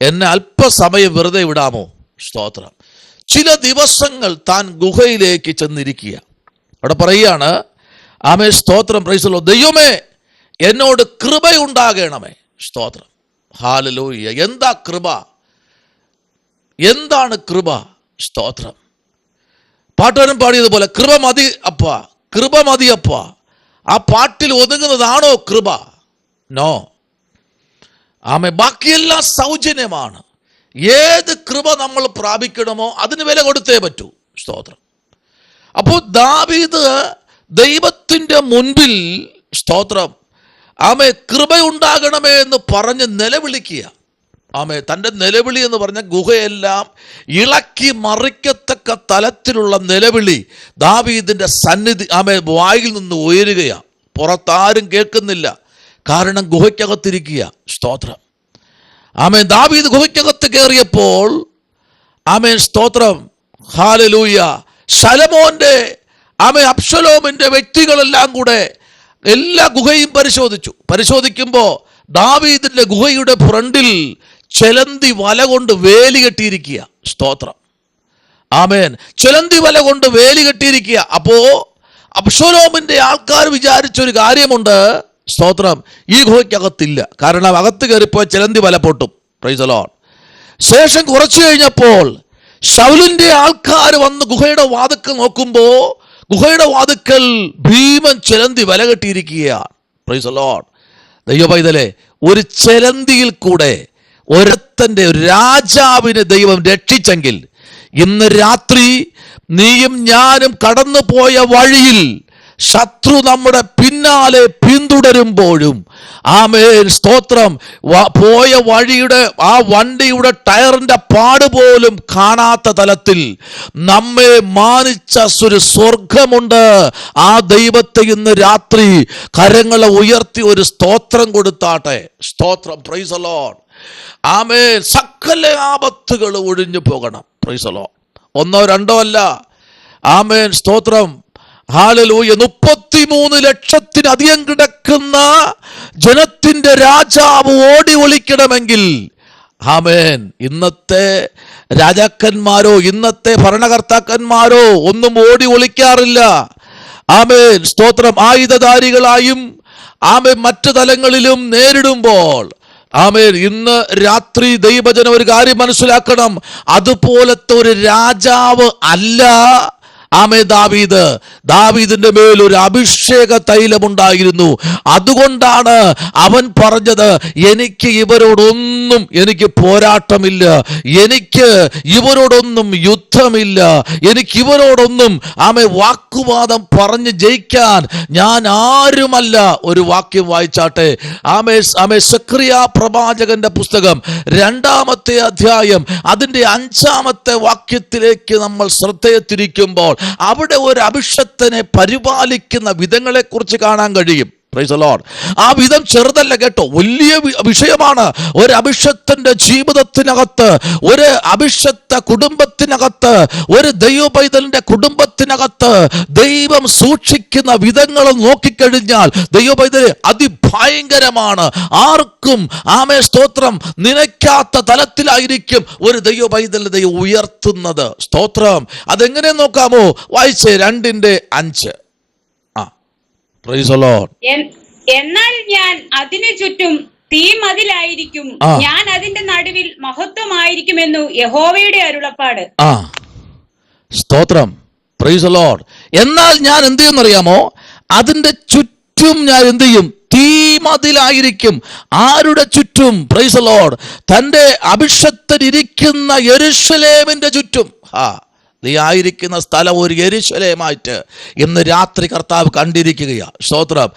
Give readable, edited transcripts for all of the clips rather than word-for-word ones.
എന്നെ അല്പസമയം വെറുതെ വിടാമോ? സ്തോത്രം. ചില ദിവസങ്ങൾ താൻ ഗുഹയിലേക്ക് ചെന്നിരിക്കുക. അവിടെ പറയുകയാണ്, ആമേൻ, സ്തോത്രം, പ്രൈസ് ദി ലോർഡ്, ദൈവമേ എന്നോട് കൃപയുണ്ടാകണമേ. സ്തോത്രം, ഹല്ലേലൂയ. എന്താ കൃപ? എന്താണ് കൃപ? സ്തോത്രം. പാട്ടുകാരൻ പാടിയതുപോലെ, കൃപ മതി അപ്പ, കൃപ മതി അപ്പ. ആ പാട്ടിൽ ഒതുങ്ങുന്നതാണോ കൃപ? നോ. ആമേൻ. ബാക്കിയെല്ലാം സൗജന്യമാണ്. ഏത് കൃപ നമ്മൾ പ്രാപിക്കണമോ അതിന് വില കൊടുത്തേ പറ്റൂ. സ്തോത്രം. അപ്പോൾ ദാവീദ് ദൈവത്തിൻ്റെ മുൻപിൽ, സ്തോത്രം, ആമേ, കൃപയുണ്ടാകണമേ എന്ന് പറഞ്ഞ് നിലവിളിക്കുക. ആമേ. തൻ്റെ നിലവിളി എന്ന് പറഞ്ഞ ഗുഹയെല്ലാം ഇളക്കി മറിക്കത്തക്ക തലത്തിലുള്ള നിലവിളി ദാവീദിൻ്റെ സന്നിധി, ആമേ, വായിൽ നിന്ന് ഉയരുകയാണ്. പുറത്താരും കേൾക്കുന്നില്ല, കാരണം ഗുഹയ്ക്കകത്തിരിക്കുക. സ്തോത്രം. ആമേൻ. ദാവീദ് ഗുഹയ്ക്കകത്ത് കയറിയപ്പോൾ, ആമേൻ, സ്തോത്രം, ഹല്ലേലൂയ, ശലോമോന്റെ, ആമേൻ, അബ്ശലോമിന്റെ വ്യക്തികളെല്ലാം കൂടെ എല്ലാ ഗുഹയും പരിശോധിക്കുമ്പോൾ ദാവീദിന്റെ ഗുഹയുടെ ഫ്രണ്ടിൽ ചെലന്തി വല കൊണ്ട് വേലി കെട്ടിയിരിക്കുക. സ്തോത്രം. ആമേൻ. ചെലന്തി വല കൊണ്ട് വേലി കെട്ടിയിരിക്കുക. അപ്പോ അബ്ശലോമിന്റെ ആൾക്കാർ വിചാരിച്ചൊരു കാര്യമുണ്ട്. സ്തോത്രം. ഈ ഗുഹയ്ക്കകത്തില്ല, കാരണം അകത്ത് കയറിപ്പോയി ചെലന്തി വല പൊട്ടും. Price the Lord. ശേഷം കുറച്ചു കഴിഞ്ഞപ്പോൾ ശൗലിന്റെ ആൾക്കാർ വന്ന് ഗുഹയുടെ വാതിക്കൽ നോക്കുമ്പോൾ ഗുഹയുടെ വാതിക്കൽ ഭീമൻ ചെലന്തി വല കെട്ടിയിരിക്കുകയാണ്. Price the Lord. ദൈവ പൈതലേ, ഒരു ചെലന്തിയിൽ കൂടെ ഒരുത്തൻ്റെ, ഒരു രാജാവിനെ ദൈവം രക്ഷിച്ചെങ്കിൽ, ഇന്ന് രാത്രി നീയും ഞാനും കടന്നു പോയ വഴിയിൽ ശത്രു നമ്മുടെ പിന്നാലെ പിന്തുടരുമ്പോഴും, ആമേൻ, സ്തോത്രം, പോയ വഴിയുടെ ആ വണ്ടിയുടെ ടയറിന്റെ പാടുപോലും കാണാത്ത തലത്തിൽ നമ്മെ മാനിച്ച ഒരു സ്വർഗമുണ്ട്. ആ ദൈവത്തെ ഇന്ന് രാത്രി കരങ്ങളെ ഉയർത്തി ഒരു സ്തോത്രം കൊടുത്താട്ടെ. സ്തോത്രം. Praise the Lord. ആമേൻ. സകല ആപത്തുകൾ ഒഴിഞ്ഞു പോകണം. Praise the Lord. ഒന്നോ രണ്ടോ അല്ല. ആമേൻ. സ്തോത്രം. ഹല്ലേലൂയ. 33 ലക്ഷത്തിലധികം കിടക്കുന്ന ജനത്തിന്റെ രാജാവ് ഓടി ഒളിക്കണമെങ്കിൽ, ആമേൻ, ഇന്നത്തെ രാജാക്കന്മാരോ ഇന്നത്തെ ഭരണകർത്താക്കന്മാരോ ഒന്നും ഓടി ഒളിക്കാറില്ല. ആമേൻ. സ്തോത്രം. ആയുധധാരികളായും ആമേൻ മറ്റു തലങ്ങളിലും നേരിടുമ്പോൾ, ആമേൻ, ഇന്ന് രാത്രി ദൈവജനം ഒരു കാര്യം മനസ്സിലാക്കണം. അതുപോലത്തെ ഒരു രാജാവ് അല്ല, ആമേ, ദാവീദിന്റെ മേൽ ഒരു അഭിഷേക തൈലമുണ്ടായിരുന്നു. അതുകൊണ്ടാണ് അവൻ പറഞ്ഞത്, എനിക്ക് ഇവരോടൊന്നും എനിക്ക് പോരാട്ടമില്ല, എനിക്ക് ഇവരോടൊന്നും യുദ്ധമില്ല, എനിക്ക് ഇവരോടൊന്നും, ആമേ, വാക്കുവാദം പറഞ്ഞ് ജയിക്കാൻ ഞാൻ ആരുമല്ല. ഒരു വാക്യം വായിച്ചാട്ടെ. ആമേ, സെഖറിയ പ്രവാചകന്റെ പുസ്തകം 2-ാമത്തെ അധ്യായം അതിൻ്റെ 5-ാമത്തെ വാക്യത്തിലേക്ക് നമ്മൾ ശ്രദ്ധയെ തിരിക്കുമ്പോൾ അവിടെ ഒരു അഭിഷക്തനെ പരിപാലിക്കുന്ന വിധങ്ങളെ കുറിച്ച് കാണാൻ കഴിയും. Price the Lord. ആ വിധം ചെറുതല്ല കേട്ടോ, വലിയ വിഷയമാണ്. ഒരു അഭിഷക്തന്റെ ജീവിതത്തിനകത്ത്, ഒരു അഭിഷക്ത കുടുംബത്തിനകത്ത്, ഒരു ദൈവ പൈതലിന്റെ കുടുംബത്തിനകത്ത് ദൈവം സൂക്ഷിക്കുന്ന വിധങ്ങൾ നോക്കിക്കഴിഞ്ഞാൽ ദൈവ പൈതല് അതിഭയങ്കരമാണ്. ആർക്കും, ആമേ, സ്തോത്രം, നനയ്ക്കാത്ത തലത്തിലായിരിക്കും ഒരു ദൈവ പൈതലിനെ ദൈവം ഉയർത്തുന്നത്. സ്തോത്രം. അതെങ്ങനെ നോക്കാമോ? വായിച്ചേ 2:5. Price the Lord. എന്നാൽ ഞാൻ അതിനു ചുറ്റും തീമതിലായിരിക്കും, ഞാൻ അതിന്റെ നടുവിൽ മഹത്വമായിരിക്കുമെന്നു യഹോവയുടെ അരുളപ്പാട്. സ്തോത്രം. Praise the Lord. എന്നാൽ ഞാൻ എന്ത് ചെയ്യുമെന്നറിയാമോ? അതിന്റെ ചുറ്റും ഞാൻ എന്ത് ചെയ്യും? തീമതിലായിരിക്കും. ആരുടെ ചുറ്റും? Price the Lord. തന്റെ അഭിഷക്തനിരിക്കുന്ന യെരൂശലേമിന്റെ ചുറ്റും. നീ ആയിരിക്കുന്ന സ്ഥലം ഒരു യെരൂശലേമായിട്ട് ഇന്ന് രാത്രി കർത്താവ് കണ്ടിരിക്കുകയാണ്. സ്തോത്രം.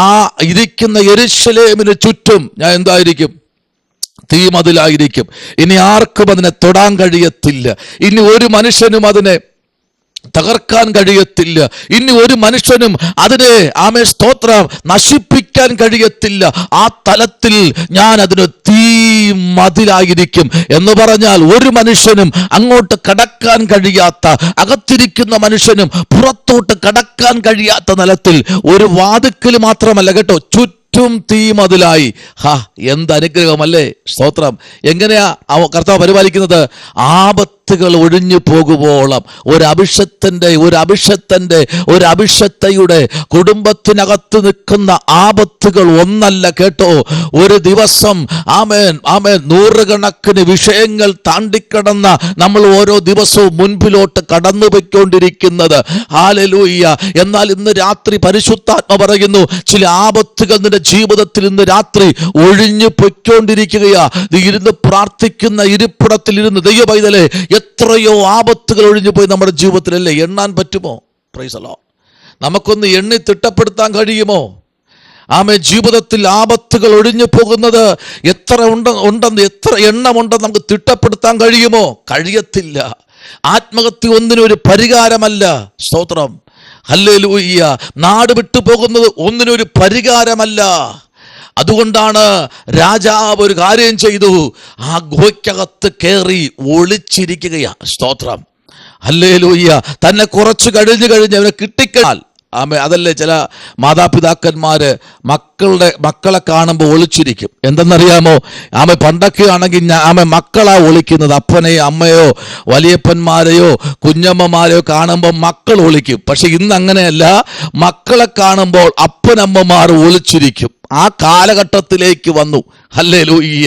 ആ ഇരിക്കുന്ന യെരൂശലേമിന് ചുറ്റും ഞാൻ എന്തായിരിക്കും? തീമതിലായിരിക്കും. ഇനി ആർക്കും അതിനെ തൊടാൻ കഴിയത്തില്ല. ഇനി ഒരു മനുഷ്യനും അതിനെ തകർക്കാൻ കഴിയത്തില്ല. ഇനി ഒരു മനുഷ്യനും അതിനെ, ആമേ, സ്തോത്രം, നശിപ്പിക്കാൻ കഴിയത്തില്ല. ആ തലത്തിൽ ഞാൻ അതിന് തീ മതിലായിരിക്കും എന്ന് പറഞ്ഞാൽ ഒരു മനുഷ്യനും അങ്ങോട്ട് കടക്കാൻ കഴിയാത്ത, അകത്തിരിക്കുന്ന മനുഷ്യനും പുറത്തോട്ട് കടക്കാൻ കഴിയാത്ത നിലത്തിൽ ഒരു വാതിക്കൽ മാത്രമല്ല കേട്ടോ, ചുറ്റും തീ മതിലായി. എന്ത് അനുഗ്രഹമല്ലേ, സ്തോത്രം. എങ്ങനെയാ കർത്താവ് പരിപാലിക്കുന്നത്? ആപത്തുകൾ ഒഴിഞ്ഞു പോകുവോളം. ഒരു അഭിഷക്തയുടെ കുടുംബത്തിനകത്ത് നിൽക്കുന്ന ആപത്തുകൾ ഒന്നല്ല കേട്ടോ. ഒരു ദിവസം ആമേൻ നൂറുകണക്കിന് വിഷയങ്ങൾ താണ്ടിക്കടന്ന നമ്മൾ ഓരോ ദിവസവും മുൻപിലോട്ട് കടന്നു പോയിക്കൊണ്ടിരിക്കുന്നത്. ഹല്ലേലൂയ. എന്നാൽ ഇന്ന് രാത്രി പരിശുദ്ധാത്മ പറയുന്നു, ചില ആപത്തുകൾ നിന്റെ ജീവിതത്തിൽ ഇന്ന് രാത്രി ഒഴിഞ്ഞു പൊയ്ക്കൊണ്ടിരിക്കുകയാ. നീ ഇരുന്ന് പ്രാർത്ഥിക്കുന്ന ഇരിപ്പിടത്തിൽ ഇരുന്ന് ദൈവ പൈതലേ, എത്രയോ ആപത്തുകൾ ഒഴിഞ്ഞു പോയി നമ്മുടെ ജീവിതത്തിലല്ലേ. എണ്ണാൻ പറ്റുമോ? Price the Lord. നമുക്കൊന്ന് എണ്ണി തിട്ടപ്പെടുത്താൻ കഴിയുമോ? ജീവിതത്തിൽ ആപത്തുകൾ ഒഴിഞ്ഞു പോകുന്നത് എത്ര ഉണ്ടെന്ന്, എത്ര എണ്ണമുണ്ടെന്ന് നമുക്ക് തിട്ടപ്പെടുത്താൻ കഴിയുമോ? കഴിയത്തില്ല. ആത്മഹത്യ ഒന്നിനൊരു പരിഹാരമല്ല. സ്തോത്രം. ഹല്ലേലൂയ. നാട് വിട്ടു പോകുന്നത് ഒന്നിനൊരു പരിഹാരമല്ല. അതുകൊണ്ടാണ് രാജാവ് ഒരു കാര്യം ചെയ്തു, ആ ഗുഹയ്ക്കകത്ത് കയറി ഒളിച്ചിരിക്കുകയാ. സ്തോത്രം. ഹല്ലേലൂയ. തന്നെ കുറച്ച് കഴിഞ്ഞ് അവരെ കിട്ടിക്കാൽ അതല്ലേ ചില മാതാപിതാക്കന്മാര് മക്കളെ കാണുമ്പോൾ ഒളിച്ചിരിക്കും. എന്തെന്നറിയാമോ? പണ്ടൊക്കെ ആണെങ്കിൽ മക്കളാ ഒളിക്കുന്നത്. അപ്പനെയോ അമ്മയോ വലിയപ്പന്മാരെയോ കുഞ്ഞമ്മമാരെയോ കാണുമ്പോൾ മക്കൾ ഒളിക്കും. പക്ഷെ ഇന്ന് അങ്ങനെയല്ല. മക്കളെ കാണുമ്പോൾ അപ്പനമ്മമാർ ഒളിച്ചിരിക്കും. ആ കാലഘട്ടത്തിലേക്ക് വന്നു. ഹല്ലേലൂയ.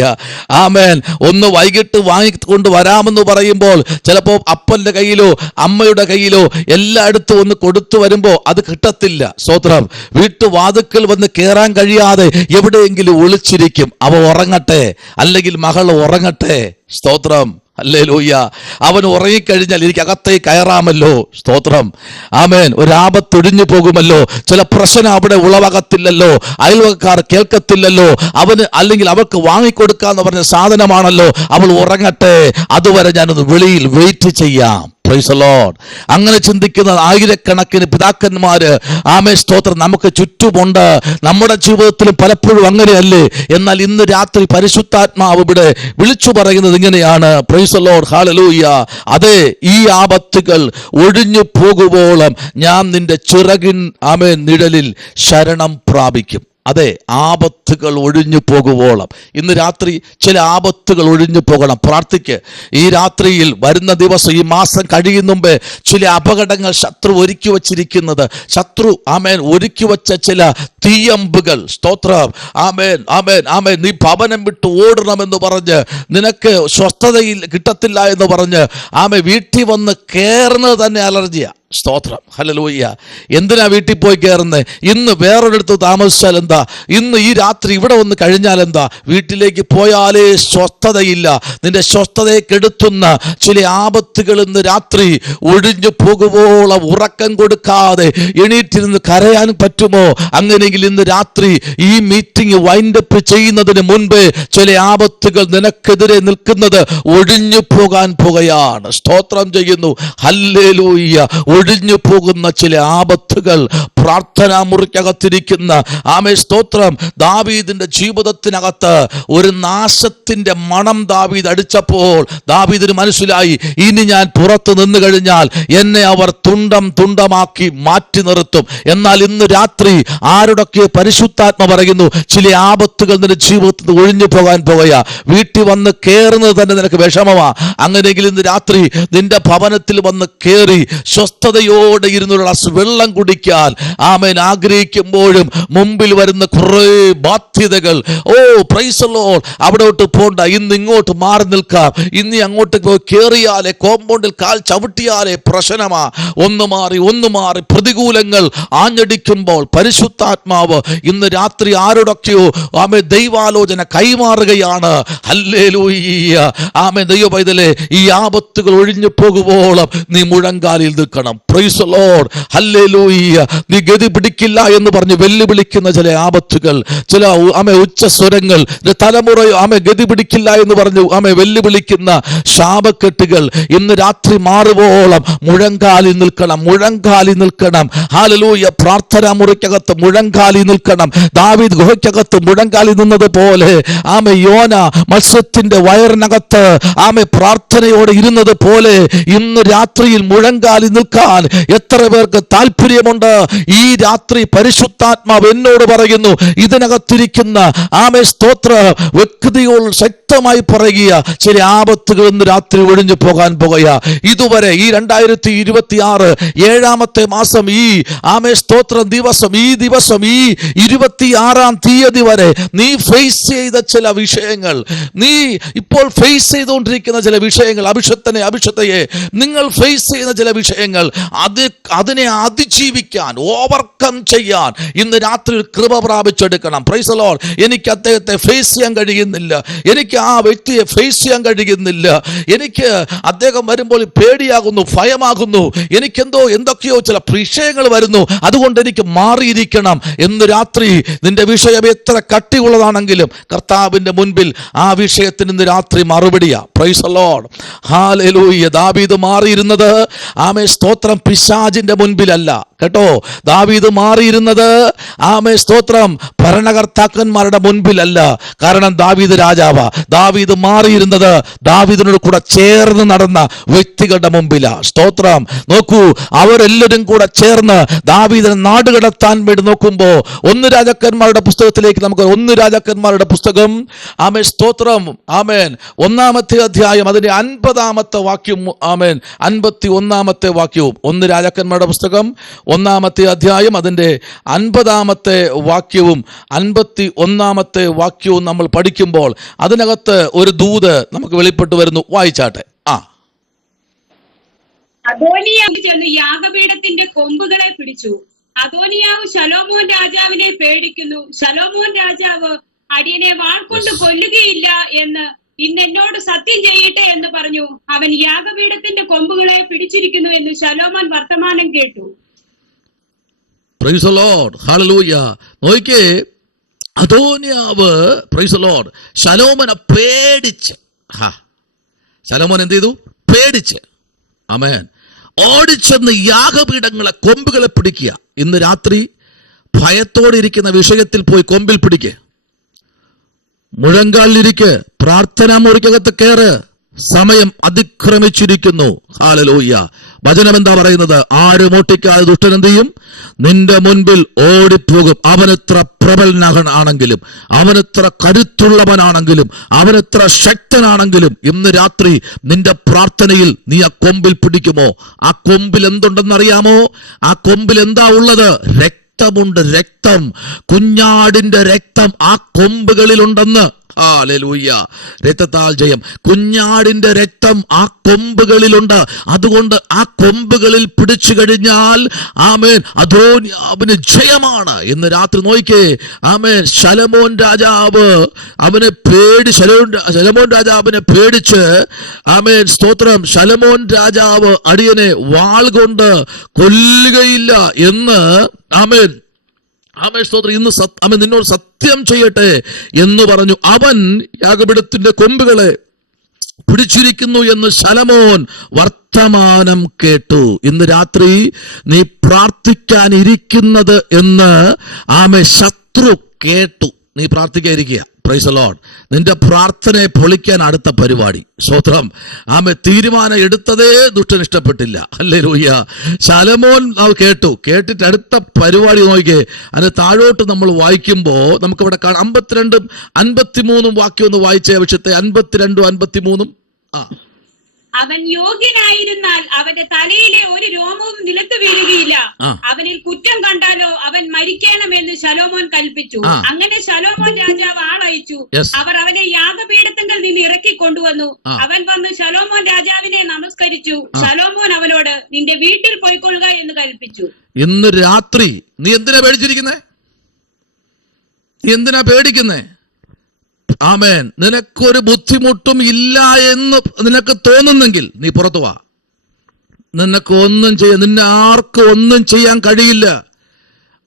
ആമേൻ. ഒന്ന് വൈകിട്ട് വാങ്ങിക്കൊണ്ട് വരാമെന്ന് പറയുമ്പോൾ ചിലപ്പോൾ അപ്പൻ്റെ കയ്യിലോ അമ്മയുടെ കയ്യിലോ എല്ലായിടത്തും ഒന്ന് കൊടുത്തു വരുമ്പോൾ അത് കിട്ടത്തില്ല. സ്തോത്രം. വീട്ടുവാതുക്കൽ വന്ന് കയറാൻ കഴിയാതെ എവിടെയെങ്കിലും ഒളിച്ചിരിക്കും. അവ ഉറങ്ങട്ടെ, അല്ലെങ്കിൽ മകൾ ഉറങ്ങട്ടെ. സ്തോത്രം. ഹല്ലേലൂയ. അവൻ ഉറങ്ങിക്കഴിഞ്ഞാൽ എനിക്ക് അകത്തേക്ക് കയറാമല്ലോ. സ്തോത്രം. ആമേൻ. ഒരാപത്തൊഴിഞ്ഞു പോകുമല്ലോ. ചില പ്രശ്നം അവിടെ ഉളവാകത്തില്ലല്ലോ. അയൽവക്കാർ കേൾക്കത്തില്ലല്ലോ. അവന് അല്ലെങ്കിൽ അവൾക്ക് വാങ്ങിക്കൊടുക്കാന്ന് പറഞ്ഞ സാധനമാണല്ലോ. അവൾ ഉറങ്ങട്ടെ, അതുവരെ ഞാനൊന്ന് വെളിയിൽ വെയിറ്റ് ചെയ്യാം. Price the Lord. അങ്ങനെ ചിന്തിക്കുന്ന ആയിരക്കണക്കിന് പിതാക്കന്മാര് സ്തോത്രം നമുക്ക് ചുറ്റുമുണ്ട്. നമ്മുടെ ജീവിതത്തിലും പലപ്പോഴും അങ്ങനെയല്ലേ. എന്നാൽ ഇന്ന് രാത്രി പരിശുദ്ധാത്മാവ് ഇവിടെ വിളിച്ചു പറയുന്നത് ഇങ്ങനെയാണ്. Price the Lord. ഹല്ലേലൂയ. അതെ, ഈ ആപത്തുകൾ ഒഴിഞ്ഞു പോകുവോളം ഞാൻ നിന്റെ ചിറകിൻ നിഴലിൽ ശരണം പ്രാപിക്കും. അതെ, ആപത്തുകൾ ഒഴിഞ്ഞു പോകുവോളം. ഇന്ന് രാത്രി ചില ആപത്തുകൾ ഒഴിഞ്ഞു പോകണം. പ്രാർത്ഥിക്ക്. ഈ രാത്രിയിൽ വരുന്ന ദിവസം, ഈ മാസം കഴിയും മുമ്പേ ചില അപകടങ്ങൾ ശത്രു ഒരുക്കി വച്ചിരിക്കുന്നത്, ഒരുക്കി വച്ച ചില തീയമ്പുകൾ. സ്തോത്രം. നീ ഭവനം വിട്ട് ഓടണമെന്ന് പറഞ്ഞ്, നിനക്ക് സ്വസ്ഥതയിൽ കിട്ടത്തില്ല എന്ന് പറഞ്ഞ് വീട്ടിൽ വന്ന് കയറുന്നത് തന്നെ അലർജിയാ. സ്തോത്രം. ഹല്ലേലൂയ. എന്തിനാ വീട്ടിൽ പോയി കയറുന്നത്? ഇന്ന് വേറൊരിടത്ത് താമസിച്ചാൽ എന്താ? ഇന്ന് ഈ രാത്രി ഇവിടെ വന്ന് കഴിഞ്ഞാൽ എന്താ? വീട്ടിലേക്ക് പോയാലേ സ്വസ്ഥതയില്ല. നിന്റെ സ്വസ്ഥതയെ കെടുത്തുന്ന ചില ആപത്തുകൾ ഇന്ന് രാത്രി ഒഴിഞ്ഞു പോകുവോളം ഉറക്കം കൊടുക്കാതെ എണീറ്റിരുന്ന് കരയാൻ പറ്റുമോ? അങ്ങനെയെങ്കിൽ ഇന്ന് രാത്രി ഈ മീറ്റിംഗ് വൈൻഡപ്പ് ചെയ്യുന്നതിന് മുൻപേ ചില ആപത്തുകൾ നിനക്കെതിരെ നിൽക്കുന്നത് ഒഴിഞ്ഞു പോകാൻ പോകുകയാണ്. സ്തോത്രം ചെയ്യുന്നു. ഹല്ലേലൂയ. ഒഴിഞ്ഞു പോകുന്ന ചില ആപത്തുകൾ പ്രാർത്ഥനാ മുറിക്കകത്തിരിക്കുന്ന സ്തോത്രം. ദാവീദിന്റെ ജീവിതത്തിനകത്ത് ഒരു നാശത്തിന്റെ മണം ദാവീദ് അടിച്ചപ്പോൾ ദാവീദിന് മനസ്സിലായി, ഇനി ഞാൻ പുറത്ത് നിന്ന് കഴിഞ്ഞാൽ എന്നെ അവർ തുണ്ടമാക്കി മാറ്റി നിർത്തും. എന്നാൽ ഇന്ന് രാത്രി ആരുടെയൊക്കെ പരിശുദ്ധാത്മ പറയുന്നു, ചില ആപത്തുകൾ നിന്റെ ജീവിതത്തിൽ നിന്ന് ഒഴിഞ്ഞു പോകാൻ പോകുക. വീട്ടിൽ വന്ന് കയറുന്നത് തന്നെ നിനക്ക് വിഷമമാ. അങ്ങനെയെങ്കിൽ ഇന്ന് രാത്രി നിന്റെ ഭവനത്തിൽ വന്ന് കയറി സ്വസ്ഥതയോടെ ഇരുന്നുള്ള വെള്ളം കുടിക്കാൻ ആഗ്രഹിക്കുമ്പോഴും മുമ്പിൽ വരുന്ന കുറെ ബാധ്യതകൾ, പ്രൈസ് ദി ലോർഡ്, അവിടോട്ട് പോണ്ട, ഇന്ന് ഇങ്ങോട്ട് മാറി നിൽക്കാം. ഇനി അങ്ങോട്ട് പോയി കയറിയാലേ, കോമ്പൗണ്ടിൽ കാൽ ചവിട്ടിയാലേ പ്രശ്നമാ. ഒന്ന് മാറി പ്രതികൂലങ്ങൾ ആഞ്ഞടിക്കുമ്പോൾ പരിശുദ്ധാത്മാവ് ഇന്ന് രാത്രി ആരോടൊക്കെയോ ദൈവാലോചന കൈമാറുകയാണ്. ഹല്ലേലൂയ. ദൈവ പൈതലേ, ഈ ആപത്തുകൾ ഒഴിഞ്ഞു പോകുവോളം നീ മുഴങ്കാലിൽ നിൽക്കണം. Price the Lord. ഹല്ലേലൂയ. നീ ഗതി പിടിക്കില്ല എന്ന് പറഞ്ഞ് വെല്ലുവിളിക്കുന്ന ചില ആപത്തുകൾ, ചില ഉച്ച സ്വരങ്ങൾ, തലമുറ ഗതി പിടിക്കില്ല എന്ന് പറഞ്ഞു വെല്ലുവിളിക്കുന്ന ശാപക്കെട്ടുകൾ ഇന്ന് രാത്രി മാറുവോളം മുഴങ്കാലിൽ നിൽക്കണം. ഹല്ലേലൂയ. പ്രാർത്ഥനാ മുറിക്കകത്ത് മുഴങ്കാലിൽ നിൽക്കണം. ദാവീദ് ഗുഹയ്ക്കകത്ത് മുഴങ്കാലിൽ നിന്നതുപോലെ യോന മത്സ്യത്തിന്റെ വയറിനകത്ത് പ്രാർത്ഥനയോടെ ഇരുന്നത് പോലെ ഇന്ന് രാത്രിയിൽ മുഴങ്കാലിൽ നിൽക്കാൻ എത്ര എത്ര പേർക്ക് താല്പര്യമുണ്ട്? ഈ രാത്രി പരിശുദ്ധാത്മാവ് എന്നോട് പറയുന്നു, ഇതിനകത്തിരിക്കുന്ന സ്തോത്ര വ്യക്തികൾ ശക്തമായി പറയുക, ചില ആപത്തുകൾ ഇന്ന് രാത്രി ഒഴിഞ്ഞു പോകാൻ പോകുക. ഇതുവരെ ഈ 2026 7-ാമത്തെ മാസം ഈ സ്തോത്രം ദിവസം, ഈ 26-ാം തീയതി വരെ നീ ഫേസ് ചെയ്ത ചില വിഷയങ്ങൾ, നീ ഇപ്പോൾ ഫേസ് ചെയ്തുകൊണ്ടിരിക്കുന്ന ചില വിഷയങ്ങൾ, അഭിഷത്തയെ നിങ്ങൾ ഫേസ് ചെയ്യുന്ന ചില വിഷയങ്ങൾ, അതിനെ അതിജീവിക്കാൻ, ഓവർകം ചെയ്യാൻ ഇന്ന് രാത്രി കൃപ പ്രാപിച്ചെടുക്കണം. Price the Lord. എനിക്ക് അദ്ദേഹത്തെ ഫേസ് ചെയ്യാൻ കഴിയുന്നില്ല, എനിക്ക് ആ വ്യക്തിയെ ഫേസ് ചെയ്യാൻ കഴിയുന്നില്ല, എനിക്ക് അദ്ദേഹം വരുമ്പോൾ പേടിയാകുന്നു, ഭയമാകുന്നു, എന്തൊക്കെയോ ചില വിഷയങ്ങൾ വരുന്നു, അതുകൊണ്ട് എനിക്ക് മാറിയിരിക്കണം എന്ന് രാത്രി നിന്റെ വിഷയം എത്ര കട്ടിയുള്ളതാണെങ്കിലും കർത്താവിന്റെ മുൻപിൽ ആ വിഷയത്തിന് ഇന്ന് രാത്രി മറുപടിയാ. Praise the Lord. ഹല്ലേലൂയ. ദാവീദ് മാറിയിരുന്നത് സ്തോത്രം പിശാചിന്റെ മുൻപിലല്ല കേട്ടോ. ദാവീദ് മാറിയിരുന്നത് സ്തോത്രം ഭരണകർത്താക്കന്മാരുടെ മുൻപിലല്ല. കാരണം ദാവീദ് രാജാവാ. ദാവീദ് മാറിയിരുന്നത് ദാവീദിനോട് കൂടെ ചേർന്ന് നടന്ന വ്യക്തികളുടെ മുമ്പിലാ. സ്തോത്രം. നോക്കൂ, അവരെല്ലാവരും കൂടെ ചേർന്ന് ദാവീദിനെ നാടുകടത്താൻ വേണ്ടി നോക്കുമ്പോ 1 രാജാക്കന്മാരുടെ പുസ്തകത്തിലേക്ക് നമുക്ക് 1 രാജാക്കന്മാരുടെ പുസ്തകം സ്തോത്രം 1-ാമത്തെ അധ്യായം അതിന്റെ 50-ാമത്തെ വാക്യം 51-ാമത്തെ വാക്യവും 1 രാജാക്കന്മാരുടെ പുസ്തകം 1-ാമത്തെ അധ്യായം അതിന്റെ 50-ാമത്തെ വാക്യവും 51-ാമത്തെ വാക്യവും നമ്മൾ പഠിക്കുമ്പോൾ അതിനകത്ത് ഒരു ദൂത് നമുക്ക് വെളിപ്പെട്ടു വരുന്നു. വായിച്ചാട്ടെ. അദോനിയാവ് ചെന്ന് യാഗപീഠത്തിന്റെ കൊമ്പുകളെ പിടിച്ചു. അദോനിയാവ് ശലോമോൻ രാജാവിനെ പേടിക്കുന്നു. ശലോമോൻ രാജാവ് അടിയനെ വാൾകൊണ്ട് കൊല്ലുകയില്ല എന്ന് ഇന്ന് എന്നോട് സത്യം ചെയ്യട്ടെ എന്ന് പറഞ്ഞു. അവൻ യാഗപീഠത്തിന്റെ കൊമ്പുകളെ പിടിച്ചിരിക്കുന്നു എന്ന് ശലോമോൻ വർത്തമാനം കേട്ടു. Price the Lord. ഹല്ലേലൂയ. നോക്കിക്കേ, അദോനിയാവ് പ്രൈസ് ദി ലോർഡ് ശലോമോനെ പേടിച്ച്, ശലോമോൻ എന്ത് ചെയ്തു? പേടിച്ച് ആമേൻ ഓടിച്ചെന്ന് യാഗപീഠങ്ങളെ കൊമ്പുകളെ പിടിക്കുക. ഇന്ന് രാത്രി ഭയത്തോടെ ഇരിക്കുന്ന വിഷയത്തിൽ പോയി കൊമ്പിൽ പിടിക്കുക. മുഴങ്കാലിലിരിക്ക്, പ്രാർത്ഥനാ മുറിക്കകത്ത് കയറ്, സമയം അതിക്രമിച്ചിരിക്കുന്നു. ഹല്ലേലൂയ. വചനം എന്താ പറയുന്നത്? ആരും ഓട്ടിക്കാതെ ദുഷ്ടൻ എന്ത് ചെയ്യും? നിന്റെ മുൻപിൽ ഓടിപ്പോകും. അവനെത്ര പ്രബലനാണെങ്കിലും, അവനെത്ര കരുത്തുള്ളവനാണെങ്കിലും, അവനെത്ര ശക്തനാണെങ്കിലും, ഇന്ന് രാത്രി നിന്റെ പ്രാർത്ഥനയിൽ നീ ആ കൊമ്പിൽ പിടിക്കുമോ? ആ കൊമ്പിൽ എന്തുണ്ടെന്നറിയാമോ? ആ കൊമ്പിൽ എന്താ ഉള്ളത്? രക്തമുണ്ട്. രക്തം, കുഞ്ഞാടിന്റെ രക്തം ആ കൊമ്പുകളിലുണ്ടെന്ന്. ഹല്ലേലൂയ. രക്തത്താൽ ജയം. കുഞ്ഞാടിന്റെ രക്തം ആ കൊമ്പുകളിലുണ്ട്. അതുകൊണ്ട് ആ കൊമ്പുകളിൽ പിടിച്ചു കഴിഞ്ഞാൽ അദോനിയാവിന് ജയമാണ്. ഇന്ന് രാത്രി നോക്കിക്കേ, ശലോമോൻ രാജാവ് ശലോമോൻ രാജാവിനെ പേടിച്ച് സ്തോത്രം ശലോമോൻ രാജാവ് അടിയനെ വാൾ കൊണ്ട് കൊല്ലുകയില്ല എന്ന് സ്തോത്രം ഇന്ന് നിന്നോട് സത്യം ചെയ്യട്ടെ എന്ന് പറഞ്ഞു. അവൻ യാഗപീഠത്തിന്റെ കൊമ്പുകളെ പിടിച്ചിരിക്കുന്നു എന്ന് ശലോമോൻ വർത്തമാനം കേട്ടു. ഇന്ന് രാത്രി നീ പ്രാർത്ഥിക്കാനിരിക്കുന്നത് എന്ന് ശത്രു കേട്ടു. നീ പ്രാർത്ഥിക്കാതിരിക്കുക. Price the Lord. നിന്റെ പ്രാർത്ഥനയെ പൊളിക്കാൻ അടുത്ത പരിപാടി. സ്തോത്രം. തീരുമാനം എടുത്തതേ ദുഷ്ടൻ ഇഷ്ടപ്പെട്ടില്ല. ഹല്ലേലൂയ. ശലോമോൻ കേട്ടിട്ട് അടുത്ത പരിപാടി നോക്കിയേ. അതിന് താഴോട്ട് നമ്മൾ വായിക്കുമ്പോൾ നമുക്കിവിടെ കാണാം 52 53 വാക്യം ഒന്ന് വായിച്ച വിഷയത്തെ 52 53. അവൻ യോഗ്യനായിരുന്നാൽ അവന്റെ തലയിലെ ഒരു രോമവും നിലത്ത് വീഴുകയില്ല. അവനിൽ കുറ്റം കണ്ടാലോ അവൻ മരിക്കണമെന്ന് ശലോമോൻ കൽപ്പിച്ചു. അങ്ങനെ ശലോമോൻ രാജാവ് ആളയച്ചു. അവർ അവനെ യാഗപീഠത്തിങ്കൽ നിന്ന് ഇറക്കി കൊണ്ടുവന്നു. അവൻ വന്ന് ശലോമോൻ രാജാവിനെ നമസ്കരിച്ചു. ശലോമോൻ അവനോട് നിന്റെ വീട്ടിൽ പോയിക്കൊള്ളുക എന്ന് കൽപ്പിച്ചു. ഇന്ന് രാത്രി നീ എന്തിനാ പേടിച്ചിരിക്കുന്നേ? നീ എന്തിനാ പേടിക്കുന്നേ? ആമേൻ. നിനക്കൊരു ബുദ്ധിമുട്ടും ഇല്ല എന്ന് നിനക്ക് തോന്നുന്നെങ്കിൽ നീ പുറത്തു വാ. നിന്നെ ആർക്കും ഒന്നും ചെയ്യാൻ കഴിയില്ല.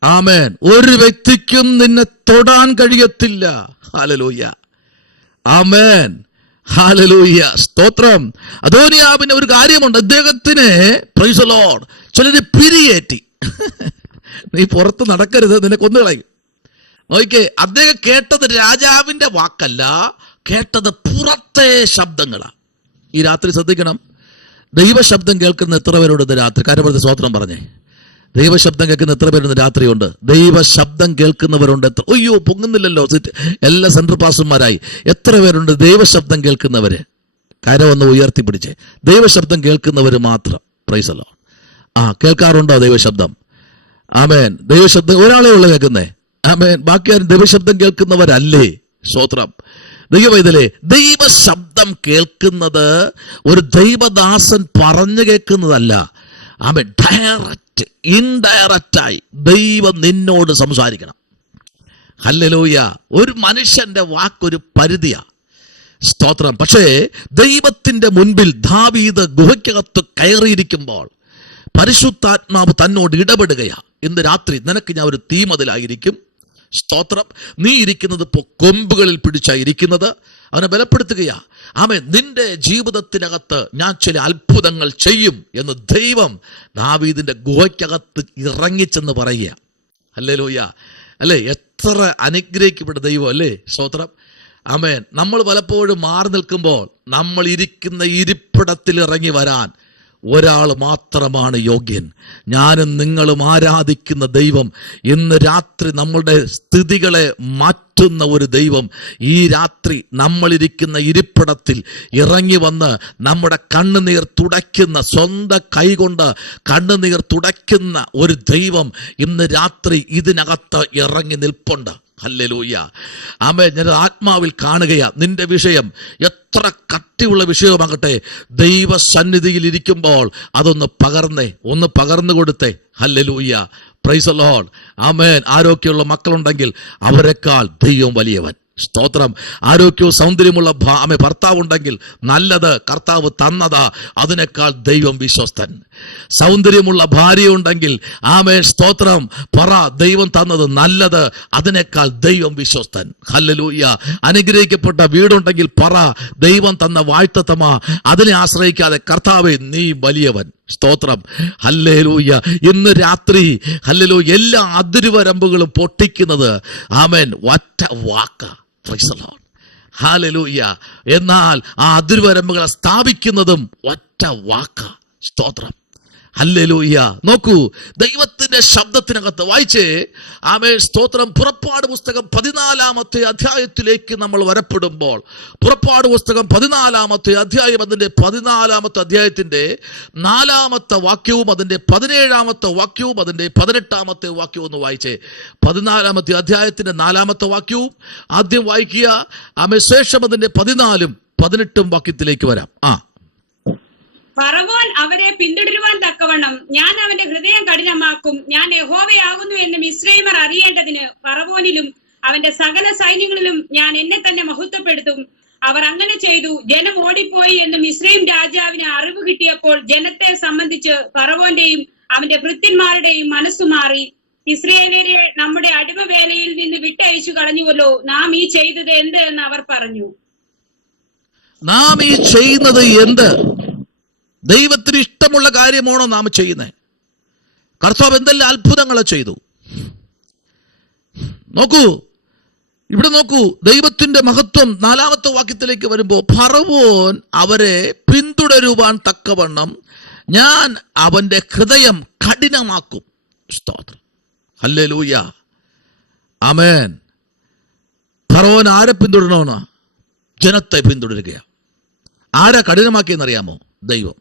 ആമേൻ. ഒരു വ്യക്തിക്കും നിന്നെ തൊടാൻ കഴിയത്തില്ല. ഹല്ലേലൂയ. ആമേൻ. ഹല്ലേലൂയ. സ്തോത്രം. അദോനിയാവിന് ഒരു കാര്യമുണ്ട്. അദ്ദേഹത്തിന് പ്രൈസ് ദി ലോർഡ് ചിലര് പിരിയേറ്റി. നീ പുറത്ത് നടക്കരുത്, നിന്നെ കൊന്നുകളയും. നോക്കിക്കേ, അദ്ദേഹം കേട്ടത് രാജാവിന്റെ വാക്കല്ല, കേട്ടത് പുറത്തെ ശബ്ദങ്ങളാ. ഈ രാത്രി ശ്രദ്ധിക്കണം. ദൈവശബ്ദം കേൾക്കുന്ന എത്ര പേരുണ്ട് ഇന്ന് രാത്രി? കാര്യപ്പെടുത്തി സ്വോത്രം പറഞ്ഞേ. ദൈവശബ്ദം കേൾക്കുന്ന എത്ര പേരുണ്ട് രാത്രിയുണ്ട്? ദൈവശബ്ദം കേൾക്കുന്നവരുണ്ട് എത്ര? അയ്യോ, പൊങ്ങുന്നില്ലല്ലോ, എല്ലാ സെൻട്രൽ പാസ്റ്റർമാരായി. എത്ര പേരുണ്ട് ദൈവശബ്ദം കേൾക്കുന്നവര്? കരവൊന്ന് ഉയർത്തിപ്പിടിച്ചേ. ദൈവശബ്ദം കേൾക്കുന്നവര് മാത്രം. Price the Lord. കേൾക്കാറുണ്ടോ ദൈവശബ്ദം? ആമേൻ. ദൈവശബ്ദം ഒരാളെ ഉള്ള കേൾക്കുന്നേ. ആമേൻ. ബാക്കി ആരും ദൈവശബ്ദം കേൾക്കുന്നവരല്ലേ? സ്തോത്രം. ദൈവവേദലേ, ദൈവശബ്ദം കേൾക്കുന്നത് ഒരു ദൈവദാസൻ പറഞ്ഞു കേൾക്കുന്നതല്ല. ആമേൻ. ഡയറക്റ്റ്, ഇൻഡയറക്റ്റായി ദൈവം നിന്നോട് സംസാരിക്കണം. ഹല്ലേലൂയ. ഒരു മനുഷ്യന്റെ വാക്കൊരു പരിധിയാ. സ്തോത്രം. പക്ഷേ ദൈവത്തിന്റെ മുൻപിൽ ദാവീദ് ഗുഹയ്ക്കകത്ത് കയറിയിരിക്കുമ്പോൾ പരിശുദ്ധാത്മാവ് തന്നോട് ഇടപെടുകയാ. ഇന്ന് രാത്രി നിനക്ക് ഞാൻ ഒരു തീമതിലായിരിക്കും. സ്തോത്രം. നീ ഇരിക്കുന്നത് ഇപ്പോൾ കൊമ്പുകളിൽ പിടിച്ചായിരിക്കുന്നത്. അവനെ ബലപ്പെടുത്തുകയാ. ആമേൻ. നിന്റെ ജീവിതത്തിനകത്ത് ഞാൻ ചില അത്ഭുതങ്ങൾ ചെയ്യും എന്ന് ദൈവം ദാവീദിന്റെ ഗുഹയ്ക്കകത്ത് ഇറങ്ങിച്ചെന്ന് പറയുക. ഹല്ലേലൂയ. അല്ലേ? എത്ര അനുഗ്രഹിക്കപ്പെട്ട ദൈവം അല്ലേ? സ്തോത്രം. ആമേൻ. നമ്മൾ പലപ്പോഴും മാറി നിൽക്കുമ്പോൾ നമ്മൾ ഇരിക്കുന്ന ഇരിപ്പിടത്തിൽ ഇറങ്ങി വരാൻ ഒരാൾ മാത്രമാണ് യോഗ്യൻ. ഞാനും നിങ്ങളും ആരാധിക്കുന്ന ദൈവം ഇന്ന് രാത്രി നമ്മളുടെ സ്ഥിതികളെ മാറ്റുന്ന ഒരു ദൈവം ഈ രാത്രി നമ്മളിരിക്കുന്ന ഇരിപ്പിടത്തിൽ ഇറങ്ങി വന്ന് നമ്മുടെ കണ്ണുനീർ തുടയ്ക്കുന്ന, സ്വന്തം കൈകൊണ്ട് കണ്ണുനീർ തുടയ്ക്കുന്ന ഒരു ദൈവം ഇന്ന് രാത്രി ഇതിനകത്ത് ഇറങ്ങി നിൽപ്പുണ്ട്. ഹല്ലേലൂയ. ആമേൻ. ഞാൻ ആത്മാവിൽ കാണുകയാ. നിന്റെ വിഷയം എത്ര കട്ടിയുള്ള വിഷയമാകട്ടെ, ദൈവസന്നിധിയിൽ ഇരിക്കുമ്പോൾ അതൊന്ന് പകർന്നു കൊടുത്തേ. ഹല്ലേലൂയ. Praise the Lord. ആമേൻ. ആരോഗ്യമുള്ള മക്കളുണ്ടെങ്കിൽ അവരെക്കാൾ ദൈവം വലിയവൻ. സ്തോത്രം. ആരോഗ്യവും സൗന്ദര്യമുള്ള ഭർത്താവുണ്ടെങ്കിൽ നല്ലത് കർത്താവ് തന്നതാ, അതിനേക്കാൾ ദൈവം വിശ്വസ്തൻ. സൗന്ദര്യമുള്ള ഭാര്യയുണ്ടെങ്കിൽ ആമേൻ, സ്തോത്രം, പറ, ദൈവം തന്നത് നല്ലത്, അതിനേക്കാൾ ദൈവം വിശ്വസ്തൻ. ഹല്ലേലൂയ. അനുഗ്രഹിക്കപ്പെട്ട വീടുണ്ടെങ്കിൽ പറ, ദൈവം തന്ന വാഴ്ത്തത്തമാ, അതിനെ ആശ്രയിക്കാതെ കർത്താവേ നീ വലിയവൻ. സ്തോത്രം. ഹല്ലേലൂയ. ഇന്ന് രാത്രി ഹല്ലേലൂയ എല്ലാ അതിരുവരമ്പുകളും പൊട്ടിക്കുന്നത് ആമേൻ ഒറ്റ വാക്ക. Praise the Lord. ഹല്ലേലൂയ. എന്നാൽ ആ അതിരുവരമ്പുകളെ സ്ഥാപിക്കുന്നതും ഒറ്റ വാക്ക. സ്തോത്രം. ഹല്ലേലൂയ. നോക്കൂ, ദൈവത്തിന്റെ ശബ്ദത്തിനകത്ത് വായിച്ചേ. ആമേൻ. സ്തോത്രം. പുറപ്പാട് പുസ്തകം 14-ാമത്തെ അധ്യായത്തിലേക്ക് നമ്മൾ വരപ്പെടുമ്പോൾ, പുറപ്പാട് പുസ്തകം 14-ാമത്തെ അധ്യായം, അതിന്റെ 14-ാമത്തെ അധ്യായത്തിന്റെ 4-ാമത്തെ വാക്യവും അതിന്റെ 17-ാമത്തെ വാക്യവും അതിന്റെ 18-ാമത്തെ വാക്യവും ഒന്ന് വായിച്ചേ. 14-ാമത്തെ അധ്യായത്തിന്റെ 4-ാമത്തെ വാക്യവും ആദ്യം വായിക്കുക. ആമേൻ. ശേഷം അതിന്റെ 14-ഉം 18-ഉം വാക്യത്തിലേക്ക് വരാം. ഫറവോൻ അവരെ പിന്തുടരുവാൻ തക്കവണ്ണം ഞാൻ അവന്റെ ഹൃദയം കഠിനമാക്കും. ഞാൻ യഹോവയാകുന്നു എന്ന് മിസ്രയീമർ അറിയേണ്ടതിന് ഫറവോനിലും അവന്റെ സകല സൈന്യങ്ങളിലും ഞാൻ എന്നെ തന്നെ മഹത്വപ്പെടുത്തും. അവർ അങ്ങനെ ചെയ്തു. ജനം ഓടിപ്പോയി എന്ന് മിസ്രയീം രാജാവിന് അറിവ് കിട്ടിയപ്പോൾ ജനത്തെ സംബന്ധിച്ച് ഫറവോന്റെയും അവന്റെ ഭൃത്യന്മാരുടെയും മനസ്സു മാറി. ഇസ്രായേലിനെ നമ്മുടെ അടിമവേലയിൽ നിന്ന് വിട്ടയച്ചു കളഞ്ഞുവല്ലോ, നാം ഈ ചെയ്തത് എന്ത് എന്ന് അവർ പറഞ്ഞു. നാം ഈ ചെയ്യുന്നത് എന്ത്? ദൈവത്തിന് ഇഷ്ടമുള്ള കാര്യമാണോ നാം ചെയ്യുന്നത്? കർത്താവ് എന്തെല്ലാം അത്ഭുതങ്ങളെ ചെയ്തു. നോക്കൂ, ഇവിടെ നോക്കൂ, ദൈവത്തിന്റെ മഹത്വം 4-ാമത്തെ വാക്യത്തിലേക്ക് വരുമ്പോൾ, ഫറവോൻ അവരെ പിന്തുടരുവാൻ തക്കവണ്ണം ഞാൻ അവന്റെ ഹൃദയം കഠിനമാക്കും. സ്തോത്രം. ഹല്ലേലൂയ. ആമേൻ. ഫറവോൻ ആരെ പിന്തുടരണമെന്ന്? ജനത്തെ പിന്തുടരുകയാ. ആരെ കഠിനമാക്കിയെന്നറിയാമോ? ദൈവം.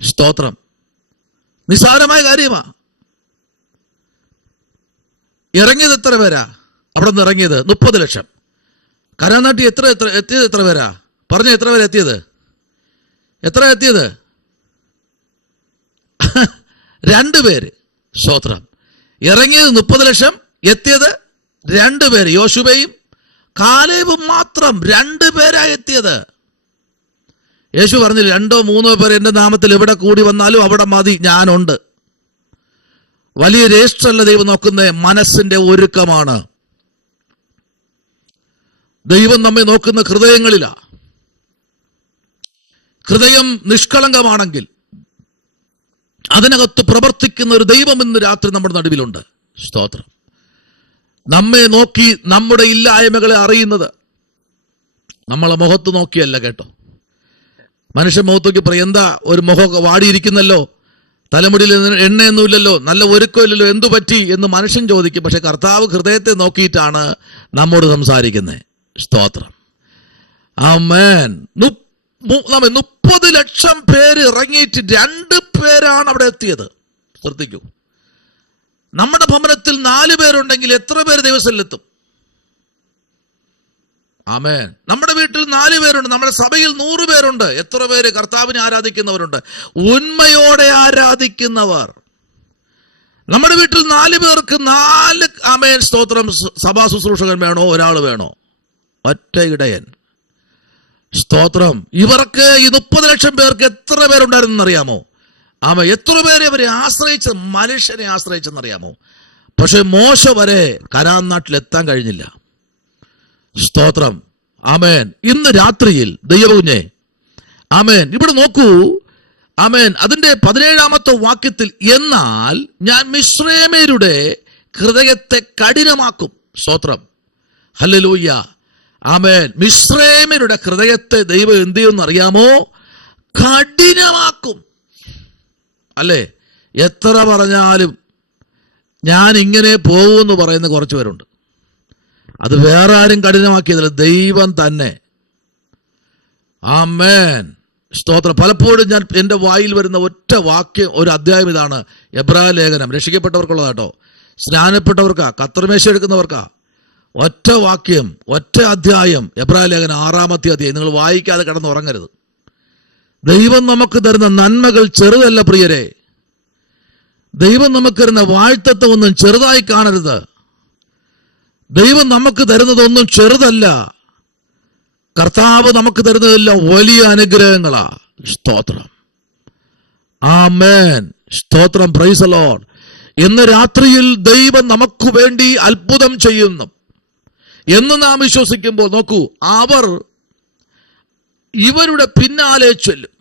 സ്തോത്രം. നിസ്സാരമായ കാര്യമാ. ഇറങ്ങിയത് എത്ര പേരാ? അവിടെ നിന്ന് ഇറങ്ങിയത് 30 ലക്ഷം. കരനാട്ടി എത്തിയത് എത്ര പേരാ? പറഞ്ഞ എത്ര പേര് എത്തിയത്? എത്ര എത്തിയത്? 2 പേര്. സ്തോത്രം. ഇറങ്ങിയത് 30 ലക്ഷം, എത്തിയത് 2 പേര്. യോശുവയും കാലേബും മാത്രം 2 പേരാ എത്തിയത്. യേശു പറഞ്ഞു, 2-3 പേർ എന്റെ നാമത്തിൽ എവിടെ കൂടി വന്നാലും അവിടെ മതി, ഞാനുണ്ട്. വലിയ രജിസ്റ്ററല്ല ദൈവം നോക്കുന്നത്, മനസ്സിന്റെ ഒരുക്കമാണ്. ദൈവം നമ്മെ നോക്കുന്ന ഹൃദയങ്ങളിലാ. ഹൃദയം നിഷ്കളങ്കമാണെങ്കിൽ അതിനകത്ത് പ്രവർത്തിക്കുന്ന ഒരു ദൈവം ഇന്ന് രാത്രി നമ്മുടെ നടുവിലുണ്ട്. സ്തോത്രം. നമ്മെ നോക്കി നമ്മുടെ ഇല്ലായ്മകളെ അറിയുന്നത് നമ്മളെ മുഖത്ത് നോക്കിയല്ല കേട്ടോ. മനുഷ്യൻ മുഖത്തേക്ക് പറയും, എന്താ ഒരു മുഖമൊക്കെ വാടിയിരിക്കുന്നല്ലോ, തലമുടിയിൽ എണ്ണയൊന്നുമില്ലല്ലോ, നല്ല ഒരുക്കമില്ലല്ലോ, എന്തു പറ്റി എന്ന് മനുഷ്യൻ ചോദിക്കും. പക്ഷെ കർത്താവ് ഹൃദയത്തെ നോക്കിയിട്ടാണ് നമ്മോട് സംസാരിക്കുന്നത്. സ്തോത്രം. ആമേൻ. 30 ലക്ഷം പേര് ഇറങ്ങിയിട്ട് 2 പേരാണ് അവിടെ എത്തിയത്. ശ്രദ്ധിക്കൂ, നമ്മുടെ ഭവനത്തിൽ 4 പേരുണ്ടെങ്കിൽ എത്ര പേര് ദിവസത്തിലെത്തും? ആമേൻ. നമ്മുടെ വീട്ടിൽ 4 പേരുണ്ട്, നമ്മുടെ സഭയിൽ 100 പേരുണ്ട്. എത്ര പേര് കർത്താവിനെ ആരാധിക്കുന്നവരുണ്ട്? ഉണ്മയോടെ ആരാധിക്കുന്നവർ. നമ്മുടെ വീട്ടിൽ 4 പേർക്ക് 4 ആമേൻ സ്തോത്രം സഭാ ശുശ്രൂഷകൻ വേണോ? ഒരാൾ വേണോ? ഒറ്റ ഇടയൻ. സ്തോത്രം. ഇവർക്ക് ഈ 30 ലക്ഷം പേർക്ക് എത്ര പേരുണ്ടായിരുന്നറിയാമോ? ആമ എത്ര പേരെ അവരെ ആശ്രയിച്ച്, മനുഷ്യനെ ആശ്രയിച്ചെന്നറിയാമോ? പക്ഷെ മോശ വരെ കനാൻ നാട്ടിലെത്താൻ കഴിഞ്ഞില്ല. സ്തോത്രം. ആമേൻ. ഇന്ന് രാത്രിയിൽ ദൈവകുഞ്ഞേ, ആമേൻ, ഇവിടെ നോക്കൂ. ആമേൻ. അതിന്റെ 17-ാമത്തെ വാക്യത്തിൽ, എന്നാൽ ഞാൻ മിസ്രയീമ്യരുടെ ഹൃദയത്തെ കഠിനമാക്കും. സ്തോത്രം. ഹല്ലേലൂയ. ആമേൻ. മിസ്രയീമ്യരുടെ ഹൃദയത്തെ ദൈവം എന്ത് ചെയ്യുമെന്ന് അറിയാമോ? കഠിനമാക്കും. അല്ലേ? എത്ര പറഞ്ഞാലും ഞാൻ ഇങ്ങനെ പോകുമെന്ന് പറയുന്ന കുറച്ച് പേരുണ്ട്. അത് വേറെ ആരും കഠിനമാക്കിയതല്ല, ദൈവം തന്നെ. ആമേൻ. സ്തോത്രം. പലപ്പോഴും ഞാൻ എൻ്റെ വായിൽ വരുന്ന ഒറ്റ വാക്യം, ഒരു അധ്യായം ഇതാണ്. എബ്രായ ലേഖനം. രക്ഷിക്കപ്പെട്ടവർക്കുള്ളതാട്ടോ, സ്നാനപ്പെട്ടവർക്കാ, കർത്തൃമേശ എടുക്കുന്നവർക്കാ. ഒറ്റ വാക്യം, ഒറ്റ അധ്യായം, എബ്രായ ലേഖനം 6-ാമത്തെ അധ്യായം. നിങ്ങൾ വായിക്കാതെ കിടന്നുറങ്ങരുത്. ദൈവം നമുക്ക് തരുന്ന നന്മകൾ ചെറുതല്ല പ്രിയരെ. ദൈവം നമുക്ക് തരുന്ന വാഴ്ത്തത്വമൊന്നും ചെറുതായി കാണരുത്. ദൈവം നമുക്ക് തരുന്നതൊന്നും ചെറുതല്ല. കർത്താവ് നമുക്ക് തരുന്നതെല്ലാം വലിയ അനുഗ്രഹങ്ങളാ. സ്തോത്രം. ആമേൻ. സ്തോത്രം. Praise the Lord. ഇന്ന് രാത്രിയിൽ ദൈവം നമുക്ക് വേണ്ടി അത്ഭുതം ചെയ്യുന്നു എന്ന് നാം വിശ്വസിക്കുമ്പോൾ നോക്കൂ, അവർ ഇവരുടെ പിന്നാലെ ചെല്ലും.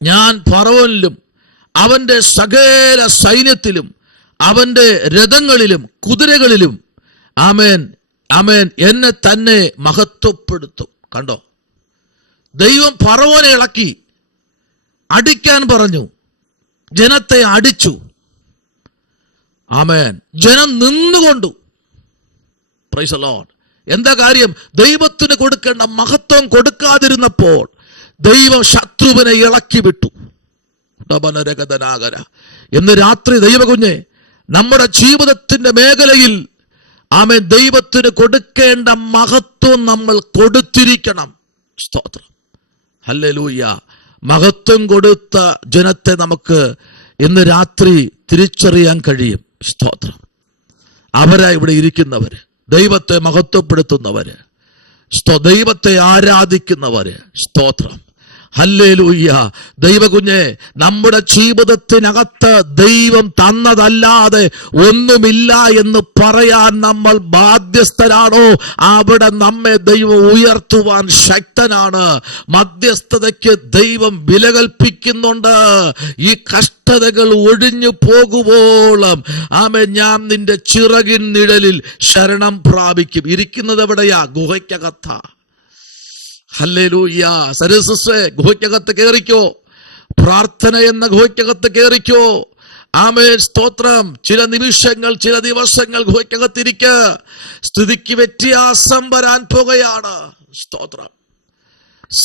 ഞാൻ ഫറവോനിലും അവന്റെ സകല സൈന്യത്തിലും അവന്റെ രഥങ്ങളിലും കുതിരകളിലും ആമേൻ ആമേൻ എന്നെ തന്നെ മഹത്വപ്പെടുത്തും. കണ്ടോ, ദൈവം ഫറവോനെ ഇളക്കി അടിക്കാൻ പറഞ്ഞു, ജനത്തെ അടിച്ചു. ആമേൻ. ജനം നിന്നുകൊണ്ടു. Price the Lord. എന്താ കാര്യം? ദൈവത്തിന് കൊടുക്കേണ്ട മഹത്വം കൊടുക്കാതിരുന്നപ്പോൾ ദൈവം ശത്രുവിനെ ഇളക്കി വിട്ടു. ഇന്ന് രാത്രി ദൈവകുഞ്ഞെ, നമ്മുടെ ജീവിതത്തിന്റെ മേഖലയിൽ ആമേൻ ദൈവത്തിന് കൊടുക്കേണ്ട മഹത്വം നമ്മൾ കൊടുത്തിരിക്കണം. സ്തോത്രം. ഹല്ലേലൂയ. മഹത്വം കൊടുത്ത ജനത്തെ നമുക്ക് ഇന്ന് രാത്രി തിരിച്ചറിയാൻ കഴിയും. സ്തോത്രം. അവരാ ഇവിടെ ഇരിക്കുന്നവര്, ദൈവത്തെ മഹത്വപ്പെടുത്തുന്നവര്, ദൈവത്തെ ആരാധിക്കുന്നവര്. സ്തോത്രം. ഹല്ലേലൂയ. ദൈവകുഞ്ഞെ, നമ്മുടെ ജീവിതത്തിനകത്ത് ദൈവം തന്നതല്ലാതെ ഒന്നുമില്ല എന്ന് പറയാൻ നമ്മൾ ബാധ്യസ്ഥരാണോ? അവിടെ നമ്മെ ദൈവം ഉയർത്തുവാൻ ശക്തനാണ്. മധ്യസ്ഥതയ്ക്ക് ദൈവം വില കൽപ്പിക്കുന്നുണ്ട്. ഈ കഷ്ടതകൾ ഒഴിഞ്ഞു പോകുവോളം ആമേൻ ഞാൻ നിന്റെ ചിറകിൻ നിഴലിൽ ശരണം പ്രാപിക്കും. ഇരിക്കുന്നത് എവിടെയാ? ഗുഹയ്ക്കകത്താ. ഹല്ലേലൂയ. സരസ്വേ, ഗുഹയ്ക്കകത്ത് കയറിക്കോ. പ്രാർത്ഥന എന്ന ഗുഹയ്ക്കകത്ത് കയറിക്കോ. ആമേൻ. സ്തോത്രം. ചില നിമിഷങ്ങൾ, ചില ദിവസങ്ങൾ ഗുഹയ്ക്കകത്തിരിക്ക്. സ്ഥിതിക്ക് വ്യത്യാസം വരാൻ പോകുകയാണ്. സ്തോത്രം.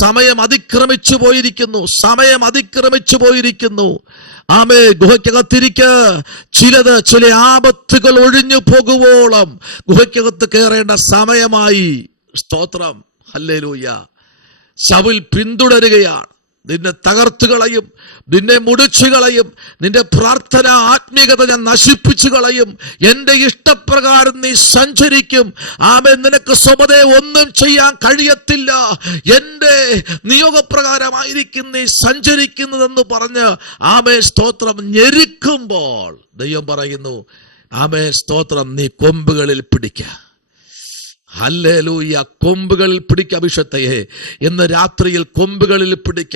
സമയം അതിക്രമിച്ചു പോയിരിക്കുന്നു. സമയം അതിക്രമിച്ചു പോയിരിക്കുന്നു. ആമേ, ഗുഹയ്ക്കകത്തിരിക്ക്. ചില ആപത്തുകൾ ഒഴിഞ്ഞു പോകുവോളം ഗുഹയ്ക്കകത്ത് കയറേണ്ട സമയമായി. സ്തോത്രം. ഹല്ലേലൂയ. ശൗൽ പിന്തുടരുകയാണ്. നിന്നെ തകർത്തു കളയും, നിന്നെ മുടിച്ചു കളയും, നിന്റെ പ്രാർത്ഥന ആത്മീയത ഞാൻ നശിപ്പിച്ചു കളയും. എന്റെ ഇഷ്ടപ്രകാരം നീ സഞ്ചരിക്കും. ആമേൻ. നിനക്ക് സ്വമതേ ഒന്നും ചെയ്യാൻ കഴിയത്തില്ല. എന്റെ നിയോഗപ്രകാരമായിരിക്കും നീ സഞ്ചരിക്കുന്നതെന്ന് പറഞ്ഞ് ആമേൻ സ്തോത്രം ഞെരുക്കുമ്പോൾ ദൈവം പറയുന്നു, ആമേൻ സ്തോത്രം, നീ കൊമ്പുകളിൽ പിടിക്ക. ഹല്ലേലൂയ. കൊമ്പുകളിൽ പിടിക്ക അഭിഷക്തയെ. ഇന്ന് രാത്രിയിൽ കൊമ്പുകളിൽ പിടിക്ക.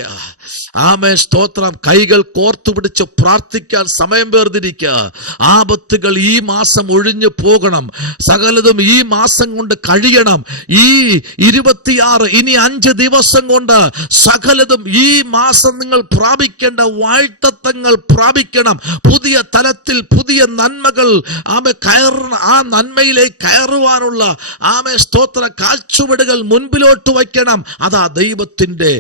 ആമേൻ, സ്തോത്രം. കൈകൾ കോർത്തു പിടിച്ച് പ്രാർത്ഥിക്കാൻ സമയം വേർതിരിക്കുക. ആപത്തുകൾ ഈ മാസം ഒഴിഞ്ഞു പോകണം. സകലതും ഈ മാസം കൊണ്ട് കഴിയണം. ഈ 26 ഇനി 5 ദിവസം കൊണ്ട് സകലതും ഈ മാസം നിങ്ങൾ പ്രാപിക്കേണ്ട വാഴ്ത്തത്വങ്ങൾ പ്രാപിക്കണം. പുതിയ തലത്തിൽ പുതിയ നന്മകൾ ആ നന്മയിലേക്ക് കയറുവാനുള്ള സ്തോത്ര കാൽച്ചുവടുകൾ മുൻപിലോട്ട് വയ്ക്കണം. അതാ ദൈവത്തിന്റെ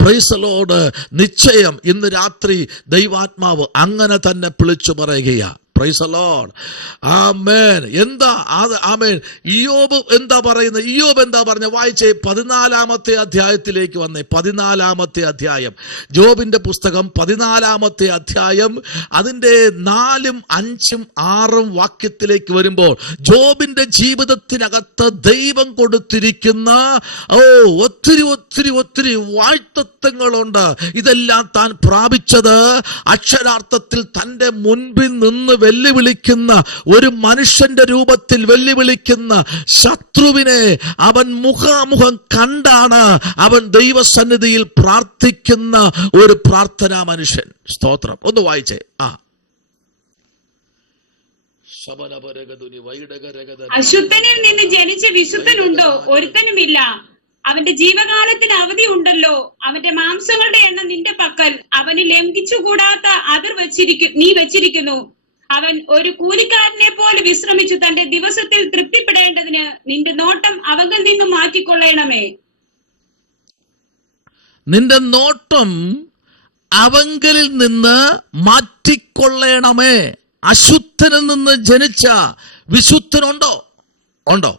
പ്രൈസ് ദി ലോർഡ് നിശ്ചയം. ഇന്ന് രാത്രി ദൈവാത്മാവ് അങ്ങനെ തന്നെ വിളിച്ചു പറയുകയാ. Praise the Lord. ആമേൻ. എന്താ ആമേൻ. ഇയ്യോബ് എന്താ പറയുന്നത്? ഇയ്യോബ് എന്താ പറഞ്ഞ? വായിച്ചേ 14-ാമത്തെ അധ്യായത്തിലേക്ക് വന്നേ. 14-ാമത്തെ അധ്യായം, ജോബിന്റെ പുസ്തകം 14-ാമത്തെ അധ്യായം, അതിന്റെ 4, 5, 6 വാക്യത്തിലേക്ക് വരുമ്പോൾ ജോബിന്റെ ജീവിതത്തിനകത്ത് ദൈവം കൊടുത്തിരിക്കുന്ന ഒത്തിരി ഒത്തിരി ഒത്തിരി വാഴ്ത്തത്വങ്ങളുണ്ട്. ഇതെല്ലാം താൻ പ്രാപിച്ചത് അക്ഷരാർത്ഥത്തിൽ തന്റെ മുൻപിൽ നിന്ന് വെല്ലുവിളിക്കുന്ന ഒരു മനുഷ്യന്റെ രൂപത്തിൽ വെല്ലുവിളിക്കുന്ന ശത്രുവിനെ അവൻ മുഖാമുഖം കണ്ടാണ് അവൻ ദൈവസന്നിധിയിൽ പ്രാർത്ഥിക്കുന്ന ഒരു പ്രാർത്ഥനാ മനുഷ്യൻ. സ്തോത്രം. ഒന്ന് വായിച്ചേ. അശുദ്ധനിൽ നിന്ന് ജനിച്ച വിശുദ്ധനുണ്ടോ? ഒരുത്തനുമില്ല. അവന്റെ ജീവകാലത്തിന് അവധി ഉണ്ടല്ലോ. അവന്റെ മാംസങ്ങളുടെ എണ്ണം നിന്റെ പക്കൽ. അവന് ലംഘിച്ചുകൂടാത്ത അതിർ നീ വെച്ചിരിക്കുന്നു. അവൻ ഒരു കൂലിക്കാരനെ പോലെ വിശ്രമിച്ചു തന്റെ ദിവസത്തിൽ തൃപ്തിപ്പെടേണ്ടതിന് നിന്റെ നോട്ടം അവങ്കിൽ നിന്നും മാറ്റിക്കൊള്ളണമേ. നിന്റെ നോട്ടം അവങ്കലിൽ നിന്ന് മാറ്റിക്കൊള്ളണമേ. അശുദ്ധനിൽ നിന്ന് ജനിച്ച വിശുദ്ധനുണ്ടോ? ഉണ്ടോ?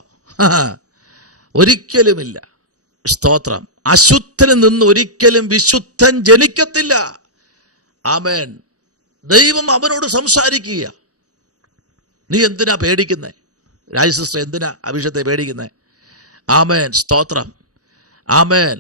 ഒരിക്കലുമില്ല. സ്തോത്രം. അശുദ്ധനിൽ നിന്ന് ഒരിക്കലും വിശുദ്ധൻ ജനിക്കത്തില്ല. ആമേൻ. ദൈവം അവനോട് സംസാരിക്കുക. നീ എന്തിനാ പേടിക്കുന്നേ? രാജസിസ്റ്റർ, എന്തിനാ അഭിഷേകത്തെ പേടിക്കുന്നേ? ആമേൻ. സ്തോത്രം. ആമേൻ.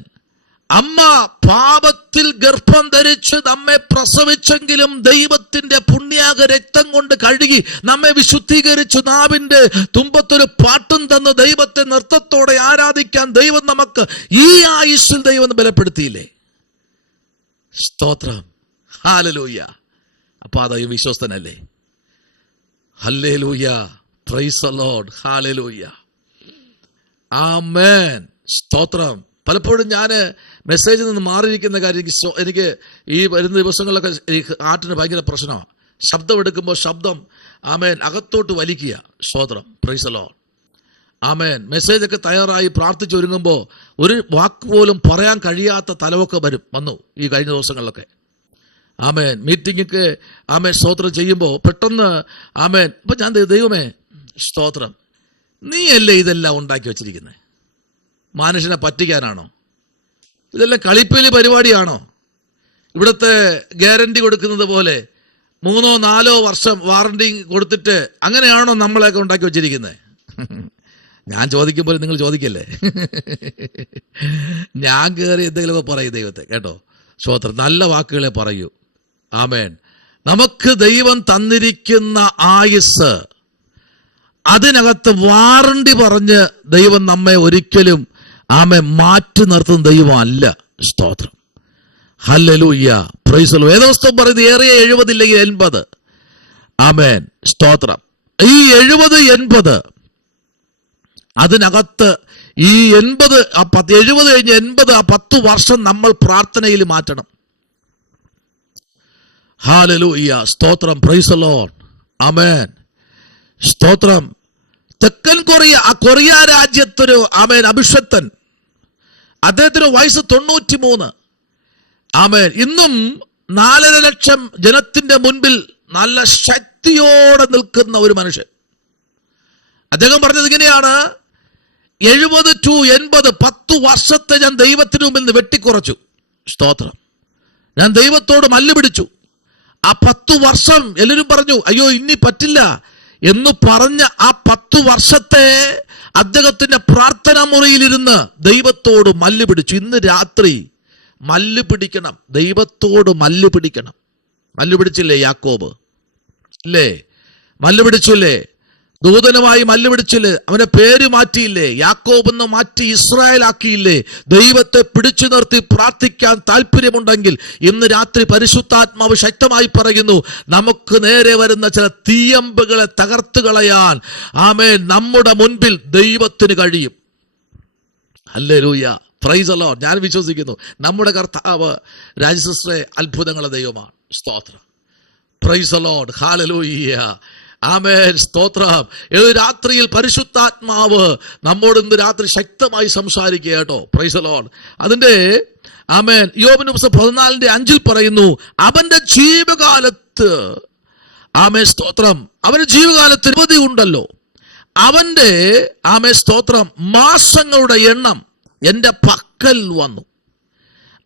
അമ്മ പാപത്തിൽ ഗർഭം ധരിച്ച് നമ്മെ പ്രസവിച്ചെങ്കിലും ദൈവത്തിന്റെ പുണ്യാക രക്തം കൊണ്ട് കഴുകി നമ്മെ വിശുദ്ധീകരിച്ചു. നാവിന്റെ തുമ്പത്തൊരു പാട്ടും തന്ന് ദൈവത്തെ നൃത്തത്തോടെ ആരാധിക്കാൻ ദൈവം നമുക്ക് ഈ ആയുസ്സിൽ ദൈവം ബലപ്പെടുത്തിയില്ലേ? സ്തോത്രം. ഹല്ലേലൂയ. അപ്പൊ അത് വിശ്വസ്തനല്ലേ? ഹല്ലേലൂയ. Praise the Lord. ഹല്ലേലൂയ. ആമേൻ. സ്തോത്രം. പലപ്പോഴും ഞാൻ മെസ്സേജിൽ നിന്ന് മാറിയിരിക്കുന്ന കാര്യം എനിക്ക് ഈ വരുന്ന ദിവസങ്ങളിലൊക്കെ ആറ്റിന് ഭയങ്കര പ്രശ്നമാണ്. ശബ്ദം എടുക്കുമ്പോൾ ശബ്ദം ആമേൻ അകത്തോട്ട് വലിക്കുക. സ്തോത്രം. Praise the Lord. ആമേൻ. മെസ്സേജൊക്കെ തയ്യാറായി പ്രാർത്ഥിച്ചൊരുങ്ങുമ്പോൾ ഒരു വാക്ക് പോലും പറയാൻ കഴിയാത്ത തലമൊക്കെ വന്നു ഈ കഴിഞ്ഞ ദിവസങ്ങളിലൊക്കെ. ആമേൻ. മീറ്റിംഗൊക്കെ ആമേൻ സ്തോത്രം ചെയ്യുമ്പോൾ പെട്ടെന്ന് ആമേൻ. ഇപ്പൊ ഞാൻ ദൈവമേ സ്തോത്രം, നീയല്ലേ ഇതെല്ലാം ഉണ്ടാക്കി വെച്ചിരിക്കുന്നത്? മനുഷ്യനെ പറ്റിക്കാനാണോ? ഇതെല്ലാം കളിപ്പേലി പരിപാടിയാണോ? ഇവിടുത്തെ ഗ്യാരണ്ടി കൊടുക്കുന്നത് പോലെ 3-4 വർഷം വാറണ്ടി കൊടുത്തിട്ട് അങ്ങനെയാണോ നമ്മളെയൊക്കെ ഉണ്ടാക്കി വെച്ചിരിക്കുന്നത്? ഞാൻ ചോദിക്കുമ്പോൾ നിങ്ങൾ ചോദിക്കല്ലേ. ഞാൻ കയറി എന്തെങ്കിലുമൊക്കെ പറയും ദൈവത്തെ. കേട്ടോ? സ്തോത്രം. നല്ല വാക്കുകളെ പറയൂ. ആമേൻ. നമുക്ക് ദൈവം തന്നിരിക്കുന്ന ആയുസ്, അതിനകത്ത് വാറണ്ടി പറഞ്ഞ് ദൈവം നമ്മെ ഒരിക്കലും മാറ്റി നിർത്തുന്ന ദൈവം അല്ല. സ്തോത്രം. ഹല്ലേലൂയ. Praise the Lord. വേദപുസ്തകം പറയുന്നത് ഏറിയ 70 ഇല്ലെങ്കിൽ 80. ആമേൻ. സ്തോത്രം. ഈ 70-80 അതിനകത്ത് ഈ 70 കഴിഞ്ഞ് 80 10 വർഷം നമ്മൾ പ്രാർത്ഥനയിൽ മാറ്റണം. ഹല്ലേലൂയ. സ്തോത്രം. Praise the Lord. ആമേൻ. സ്തോത്രം. തെക്കൻ കൊറിയ രാജ്യത്തൊരു ആമേൻ അഭിഷക്തൻ, അദ്ദേഹത്തിന് വയസ്സ് 93. ആമേൻ. ഇന്നും 4.5 ലക്ഷം ജനത്തിന്റെ മുൻപിൽ നല്ല ശക്തിയോടെ നിൽക്കുന്ന ഒരു മനുഷ്യൻ. അദ്ദേഹം പറഞ്ഞത് ഇങ്ങനെയാണ്: 70 to 80 10 വർഷത്തെ ഞാൻ ദൈവത്തിന് മുമ്പിൽ നിന്ന് വെട്ടിക്കുറച്ചു. സ്തോത്രം. ഞാൻ ദൈവത്തോട് മല്ലുപിടിച്ചു. ആ 10 വർഷം എല്ലാവരും പറഞ്ഞു അയ്യോ ഇനി പറ്റില്ല എന്ന് പറഞ്ഞ ആ 10 വർഷത്തെ അദ്ദേഹത്തിന്റെ പ്രാർത്ഥനാ മുറിയിലിരുന്ന് ദൈവത്തോട് മല്ല് പിടിച്ചു. ഇന്ന് രാത്രി മല്ല് പിടിക്കണം, ദൈവത്തോട് മല്ല് പിടിക്കണം. മല്ല് പിടിച്ചില്ലേ യാക്കോബ്? ഇല്ലേ? മല്ല് പിടിച്ചില്ലേ? ദൂതനുമായി മല്ലുപിടിച്ചില്ലേ, അവന്റെ പേര് മാറ്റിയില്ലേ, യാക്കോബ് എന്ന് മാറ്റി ഇസ്രായേൽ ആക്കിയില്ലേ. ദൈവത്തെ പിടിച്ചു നിർത്തി പ്രാർത്ഥിക്കാൻ താല്പര്യമുണ്ടെങ്കിൽ ഇന്ന് രാത്രി പരിശുദ്ധാത്മാവ് ശക്തമായി പറയുന്നു, നമുക്ക് നേരെ വരുന്ന ചില തീയമ്പുകളെ തകർത്ത് കളയാൻ ആമേൻ നമ്മുടെ മുൻപിൽ ദൈവത്തിന് കഴിയും. Hallelujah, praise the Lord. ഞാൻ വിശ്വസിക്കുന്നു നമ്മുടെ കർത്താവ് രാജസിസ്റ്ററെ അത്ഭുതങ്ങളുടെ ദൈവമാണ്. സ്തോത്രം, പ്രൈസ് ദി ലോർഡ്, ഹല്ലേലൂയ, ആമേൻ, സ്തോത്രം. ഏത് രാത്രിയിൽ പരിശുദ്ധാത്മാവ് നമ്മോട് ഇന്ന് രാത്രി ശക്തമായി സംസാരിക്കുക കേട്ടോ. Price the Lord. അതിന്റെ ആമേൻ യോബിന്റെ പുസ്തകം 14:5 പറയുന്നു, അവന്റെ ജീവകാലത്ത്, ആമേൻ സ്തോത്രം, അവന്റെ ജീവകാലത്ത് നിരവധി ഉണ്ടല്ലോ, അവന്റെ ആമേൻ സ്തോത്രം മാസങ്ങളുടെ എണ്ണം എന്റെ പക്കൽ വന്നു.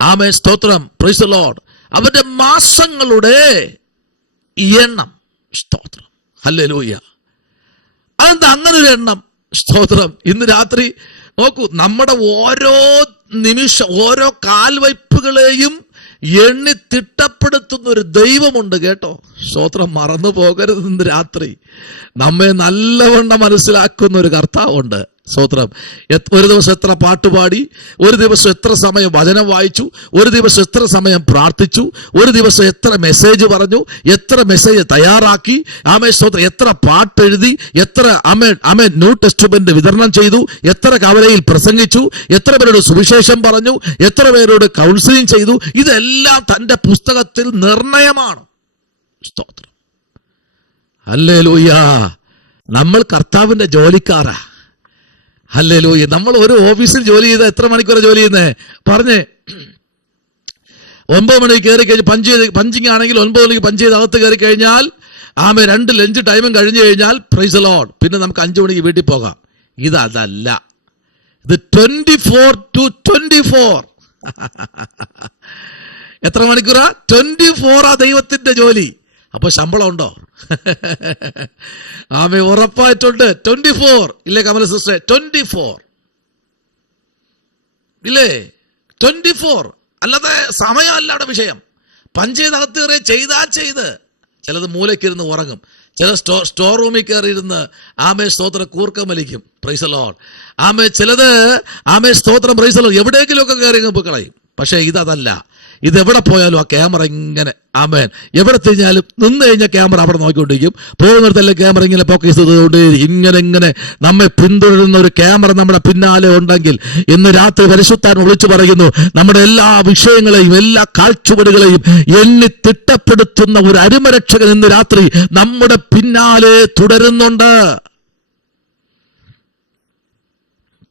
ആമേൻ സ്തോത്രം, പ്രൈസ് ദി ലോർഡ്. അവന്റെ മാസങ്ങളുടെ എണ്ണം, സ്തോത്രം, ഹല്ലേലൂയ. അതെന്താ അങ്ങനെ ഒരു എണ്ണം? സ്തോത്രം. ഇന്ന് രാത്രി നോക്കൂ, നമ്മുടെ ഓരോ നിമിഷം ഓരോ കാൽവയ്പ്പുകളെയും എണ്ണി തിട്ടപ്പെടുത്തുന്ന ഒരു ദൈവമുണ്ട് കേട്ടോ. സ്തോത്രം, മറന്നു പോകരുത്. ഇന്ന് രാത്രി നമ്മെ നല്ലവണ്ണം മനസ്സിലാക്കുന്ന ഒരു കർത്താവുണ്ട്. സ്തോത്രം. ഒരു ദിവസം എത്ര പാട്ടുപാടി, ഒരു ദിവസം എത്ര സമയം വചനം വായിച്ചു, ഒരു ദിവസം എത്ര സമയം പ്രാർത്ഥിച്ചു, ഒരു ദിവസം എത്ര മെസ്സേജ് പറഞ്ഞു, എത്ര മെസ്സേജ് തയ്യാറാക്കി, ആമേൻ സ്തോത്രം, എത്ര പാട്ടെഴുതി, എത്ര ആമേൻ ന്യൂ ടെസ്റ്റ്മെന്റ് വിതരണം ചെയ്തു, എത്ര കവലയിൽ പ്രസംഗിച്ചു, എത്ര പേരോട് സുവിശേഷം പറഞ്ഞു, എത്ര പേരോട് കൗൺസിലിംഗ് ചെയ്തു. ഇതെല്ലാം തന്റെ പുസ്തകത്തിൽ നിർണയമാണ്. സ്തോത്രം, ഹല്ലേലൂയ. നമ്മൾ കർത്താവിന്റെ ജോലിക്കാരാ. ഹല്ലേലൂയ. നമ്മൾ ഒരു ഓഫീസിൽ ജോലി ചെയ്ത എത്ര മണിക്കൂറാണ് ജോലി ചെയ്യുന്നത്? പറഞ്ഞേ, 9 മണിക്ക് കയറി കഴിഞ്ഞ് പഞ്ചിങ് ആണെങ്കിൽ 9 മണിക്ക് പഞ്ച് ചെയ്ത് അകത്ത് കയറി കഴിഞ്ഞാൽ 2 ലഞ്ച് ടൈമും കഴിഞ്ഞു കഴിഞ്ഞാൽ പ്രൈസ് ദി ലോർഡ്, പിന്നെ നമുക്ക് 5 മണിക്ക് വീട്ടിൽ പോകാം. ഇതല്ല, ഇത് 24 to 24. എത്ര മണിക്കൂറാ? 24 ദൈവത്തിന്റെ ജോലി. അപ്പൊ ശമ്പളം ഉണ്ടോ? ആമേ, ഉറപ്പായിട്ടുണ്ട്. 24 ഇല്ലേ കമല സിസ്റ്ററെ? 24 ഇല്ലേ? 24 അല്ലാതെ സമയമല്ല അവിടെ വിഷയം. പഞ്ച് ചെയ്തകത്ത് കയറി ചെയ്ത് ചിലത് മൂലയ്ക്കിരുന്ന് ഉറങ്ങും, ചില സ്റ്റോർ റൂമിൽ കയറിയിരുന്ന് ആമേ സ്തോത്രം കൂർക്കം വലിക്കും. Price the Lord. ആമേ ചിലത് ആമേ സ്തോത്രം പ്രൈസ് ദി ലോർഡ് എവിടെയെങ്കിലുമൊക്കെ കയറി പൊക്കളയും. പക്ഷേ ഇതല്ല. ഇതെവിടെ പോയാലും ആ ക്യാമറ ഇങ്ങനെ ആമേൻ, എവിടെ തിരിഞ്ഞാലും നിന്ന് കഴിഞ്ഞാൽ ക്യാമറ അവിടെ നോക്കിക്കൊണ്ടിരിക്കും. പോകുന്നിടത്തല്ലേ ക്യാമറ ഇങ്ങനെ ഫോക്കസ് ചെയ്തുകൊണ്ടേയിരിക്കും. ഇങ്ങനെ നമ്മെ പിന്തുടരുന്ന ഒരു ക്യാമറ നമ്മുടെ പിന്നാലെ ഉണ്ടെങ്കിൽ ഇന്ന് രാത്രി പരിശുദ്ധാത്മാവ് വിളിച്ചു പറയുന്നു, നമ്മുടെ എല്ലാ വിഷയങ്ങളെയും എല്ലാ കാഴ്ചപ്പാടുകളെയും എണ്ണി തിട്ടപ്പെടുത്തുന്ന ഒരു അരുമരക്ഷകൻ ഇന്ന് രാത്രി നമ്മുടെ പിന്നാലെ തുടരുന്നുണ്ട്.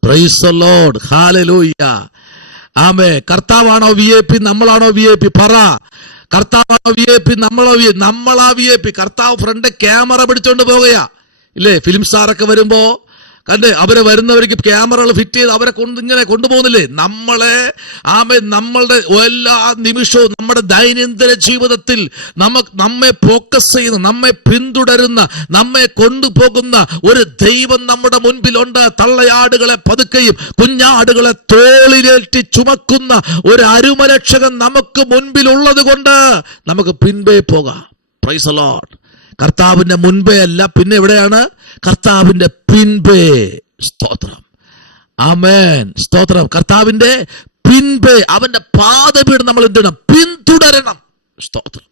Price the Lord, hallelujah. ആമേ. കർത്താവാണോ VIP? നമ്മളാണോ VIP? പറ. കർത്താവാണോ VIP? നമ്മളാ VIP. കർത്താവ് ഫ്രണ്ട് ക്യാമറ പിടിച്ചോണ്ട് പോകുകയാ ഇല്ലേ? ഫിലിം സ്റ്റാറൊക്കെ വരുമ്പോ കണ്ടേ, അവരെ വരുന്നവർക്ക് ക്യാമറകൾ ഫിറ്റ് ചെയ്ത് അവരെ ഇങ്ങനെ കൊണ്ടുപോകുന്നില്ലേ? നമ്മളുടെ എല്ലാ നിമിഷവും നമ്മുടെ ദൈനംദിന ജീവിതത്തിൽ നമ്മെ ഫോക്കസ് ചെയ്യുന്ന, നമ്മെ പിന്തുടരുന്ന, നമ്മെ കൊണ്ടുപോകുന്ന ഒരു ദൈവം നമ്മുടെ മുൻപിലുണ്ട്. തള്ളയാടുകളെ പതുക്കെയും കുഞ്ഞാടുകളെ തോളിലേറ്റി ചുമക്കുന്ന ഒരു അരുമരക്ഷകൻ നമുക്ക് മുൻപിലുള്ളത് കൊണ്ട് നമുക്ക് പിൻപേ പോകാം. Price the Lord. കർത്താവിന്റെ മുൻപേ അല്ല, പിന്നെ എവിടെയാണ്? കർത്താവിന്റെ പിൻപേ. സ്തോത്രം, ആമേൻ, സ്തോത്രം. കർത്താവിന്റെ പിൻപേ, അവന്റെ പാദപീഠം നമ്മൾ എന്ത് ചെയ്യണം? പിന്തുടരണം. സ്തോത്രം,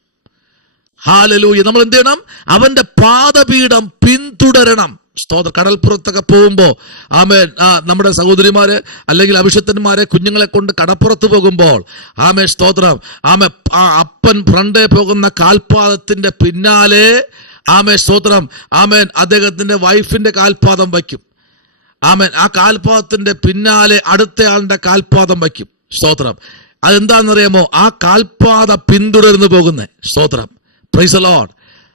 ഹല്ലേലൂയ. നമ്മൾ എന്ത് ചെയ്യണം? അവന്റെ പാദപീഠം പിന്തുടരണം. സ്തോത്രം. കടൽപ്പുറത്തൊക്കെ പോകുമ്പോ ആമേൻ, നമ്മുടെ സഹോദരിമാര് അല്ലെങ്കിൽ അഭിഷക്തന്മാരെ കുഞ്ഞുങ്ങളെ കൊണ്ട് കടപ്പുറത്ത് പോകുമ്പോൾ ആമേൻ സ്തോത്രം, അപ്പൻ ഫ്രണ്ടേ പോകുന്ന കാൽപാദത്തിന്റെ പിന്നാലെ ആമേൻ സ്തോത്രം, ആമേൻ അദ്ദേഹത്തിന്റെ വൈഫിന്റെ കാൽപാദം വയ്ക്കും. ആമേൻ. ആ കാൽപാദത്തിന്റെ പിന്നാലെ അടുത്തയാളുടെ കാൽപാദം വയ്ക്കും. സ്തോത്രം. അതെന്താണെന്നറിയാമോ? ആ കാൽപാത പിന്തുടർന്നു പോകുന്നേ. സ്തോത്രം, പ്രൈസ് ദി ലോർഡ്.